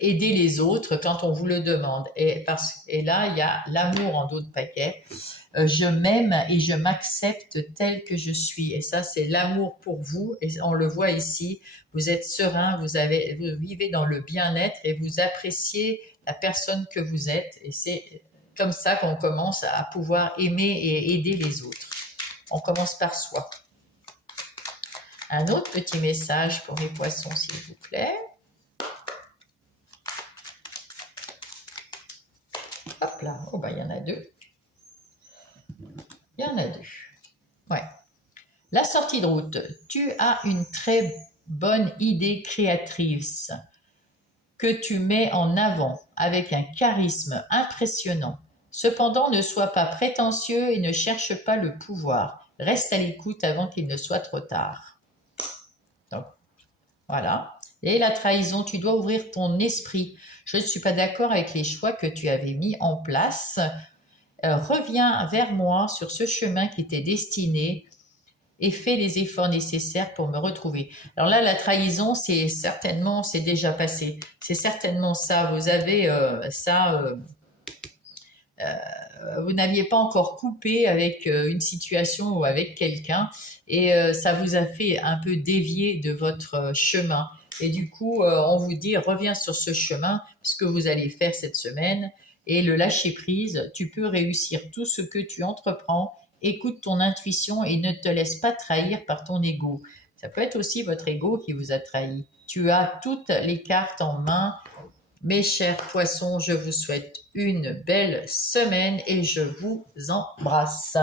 aider les autres quand on vous le demande. Et là, il y a l'amour en dos de paquet. Je m'aime et je m'accepte tel que je suis. Et ça, c'est l'amour pour vous. Et on le voit ici. Vous êtes serein, vous vivez dans le bien-être et vous appréciez la personne que vous êtes. Et c'est comme ça qu'on commence à pouvoir aimer et aider les autres. On commence par soi. Un autre petit message pour les poissons, s'il vous plaît. Hop là. Oh, il y en a deux. Il y en a deux. Ouais. La sortie de route. Tu as une très bonne idée créatrice que tu mets en avant avec un charisme impressionnant. Cependant, ne sois pas prétentieux et ne cherche pas le pouvoir. Reste à l'écoute avant qu'il ne soit trop tard. Donc, voilà. Et la trahison, tu dois ouvrir ton esprit. Je ne suis pas d'accord avec les choix que tu avais mis en place. Reviens vers moi sur ce chemin qui t'est destiné et fais les efforts nécessaires pour me retrouver. Alors là, la trahison, c'est déjà passé. C'est certainement ça. Vous avez vous n'aviez pas encore coupé avec une situation ou avec quelqu'un et ça vous a fait un peu dévier de votre chemin. Et du coup, on vous dit, reviens sur ce chemin, ce que vous allez faire cette semaine et le lâcher prise. Tu peux réussir tout ce que tu entreprends. Écoute ton intuition et ne te laisse pas trahir par ton ego. Ça peut être aussi votre ego qui vous a trahi. Tu as toutes les cartes en main. Mes chers poissons, je vous souhaite une belle semaine et je vous embrasse.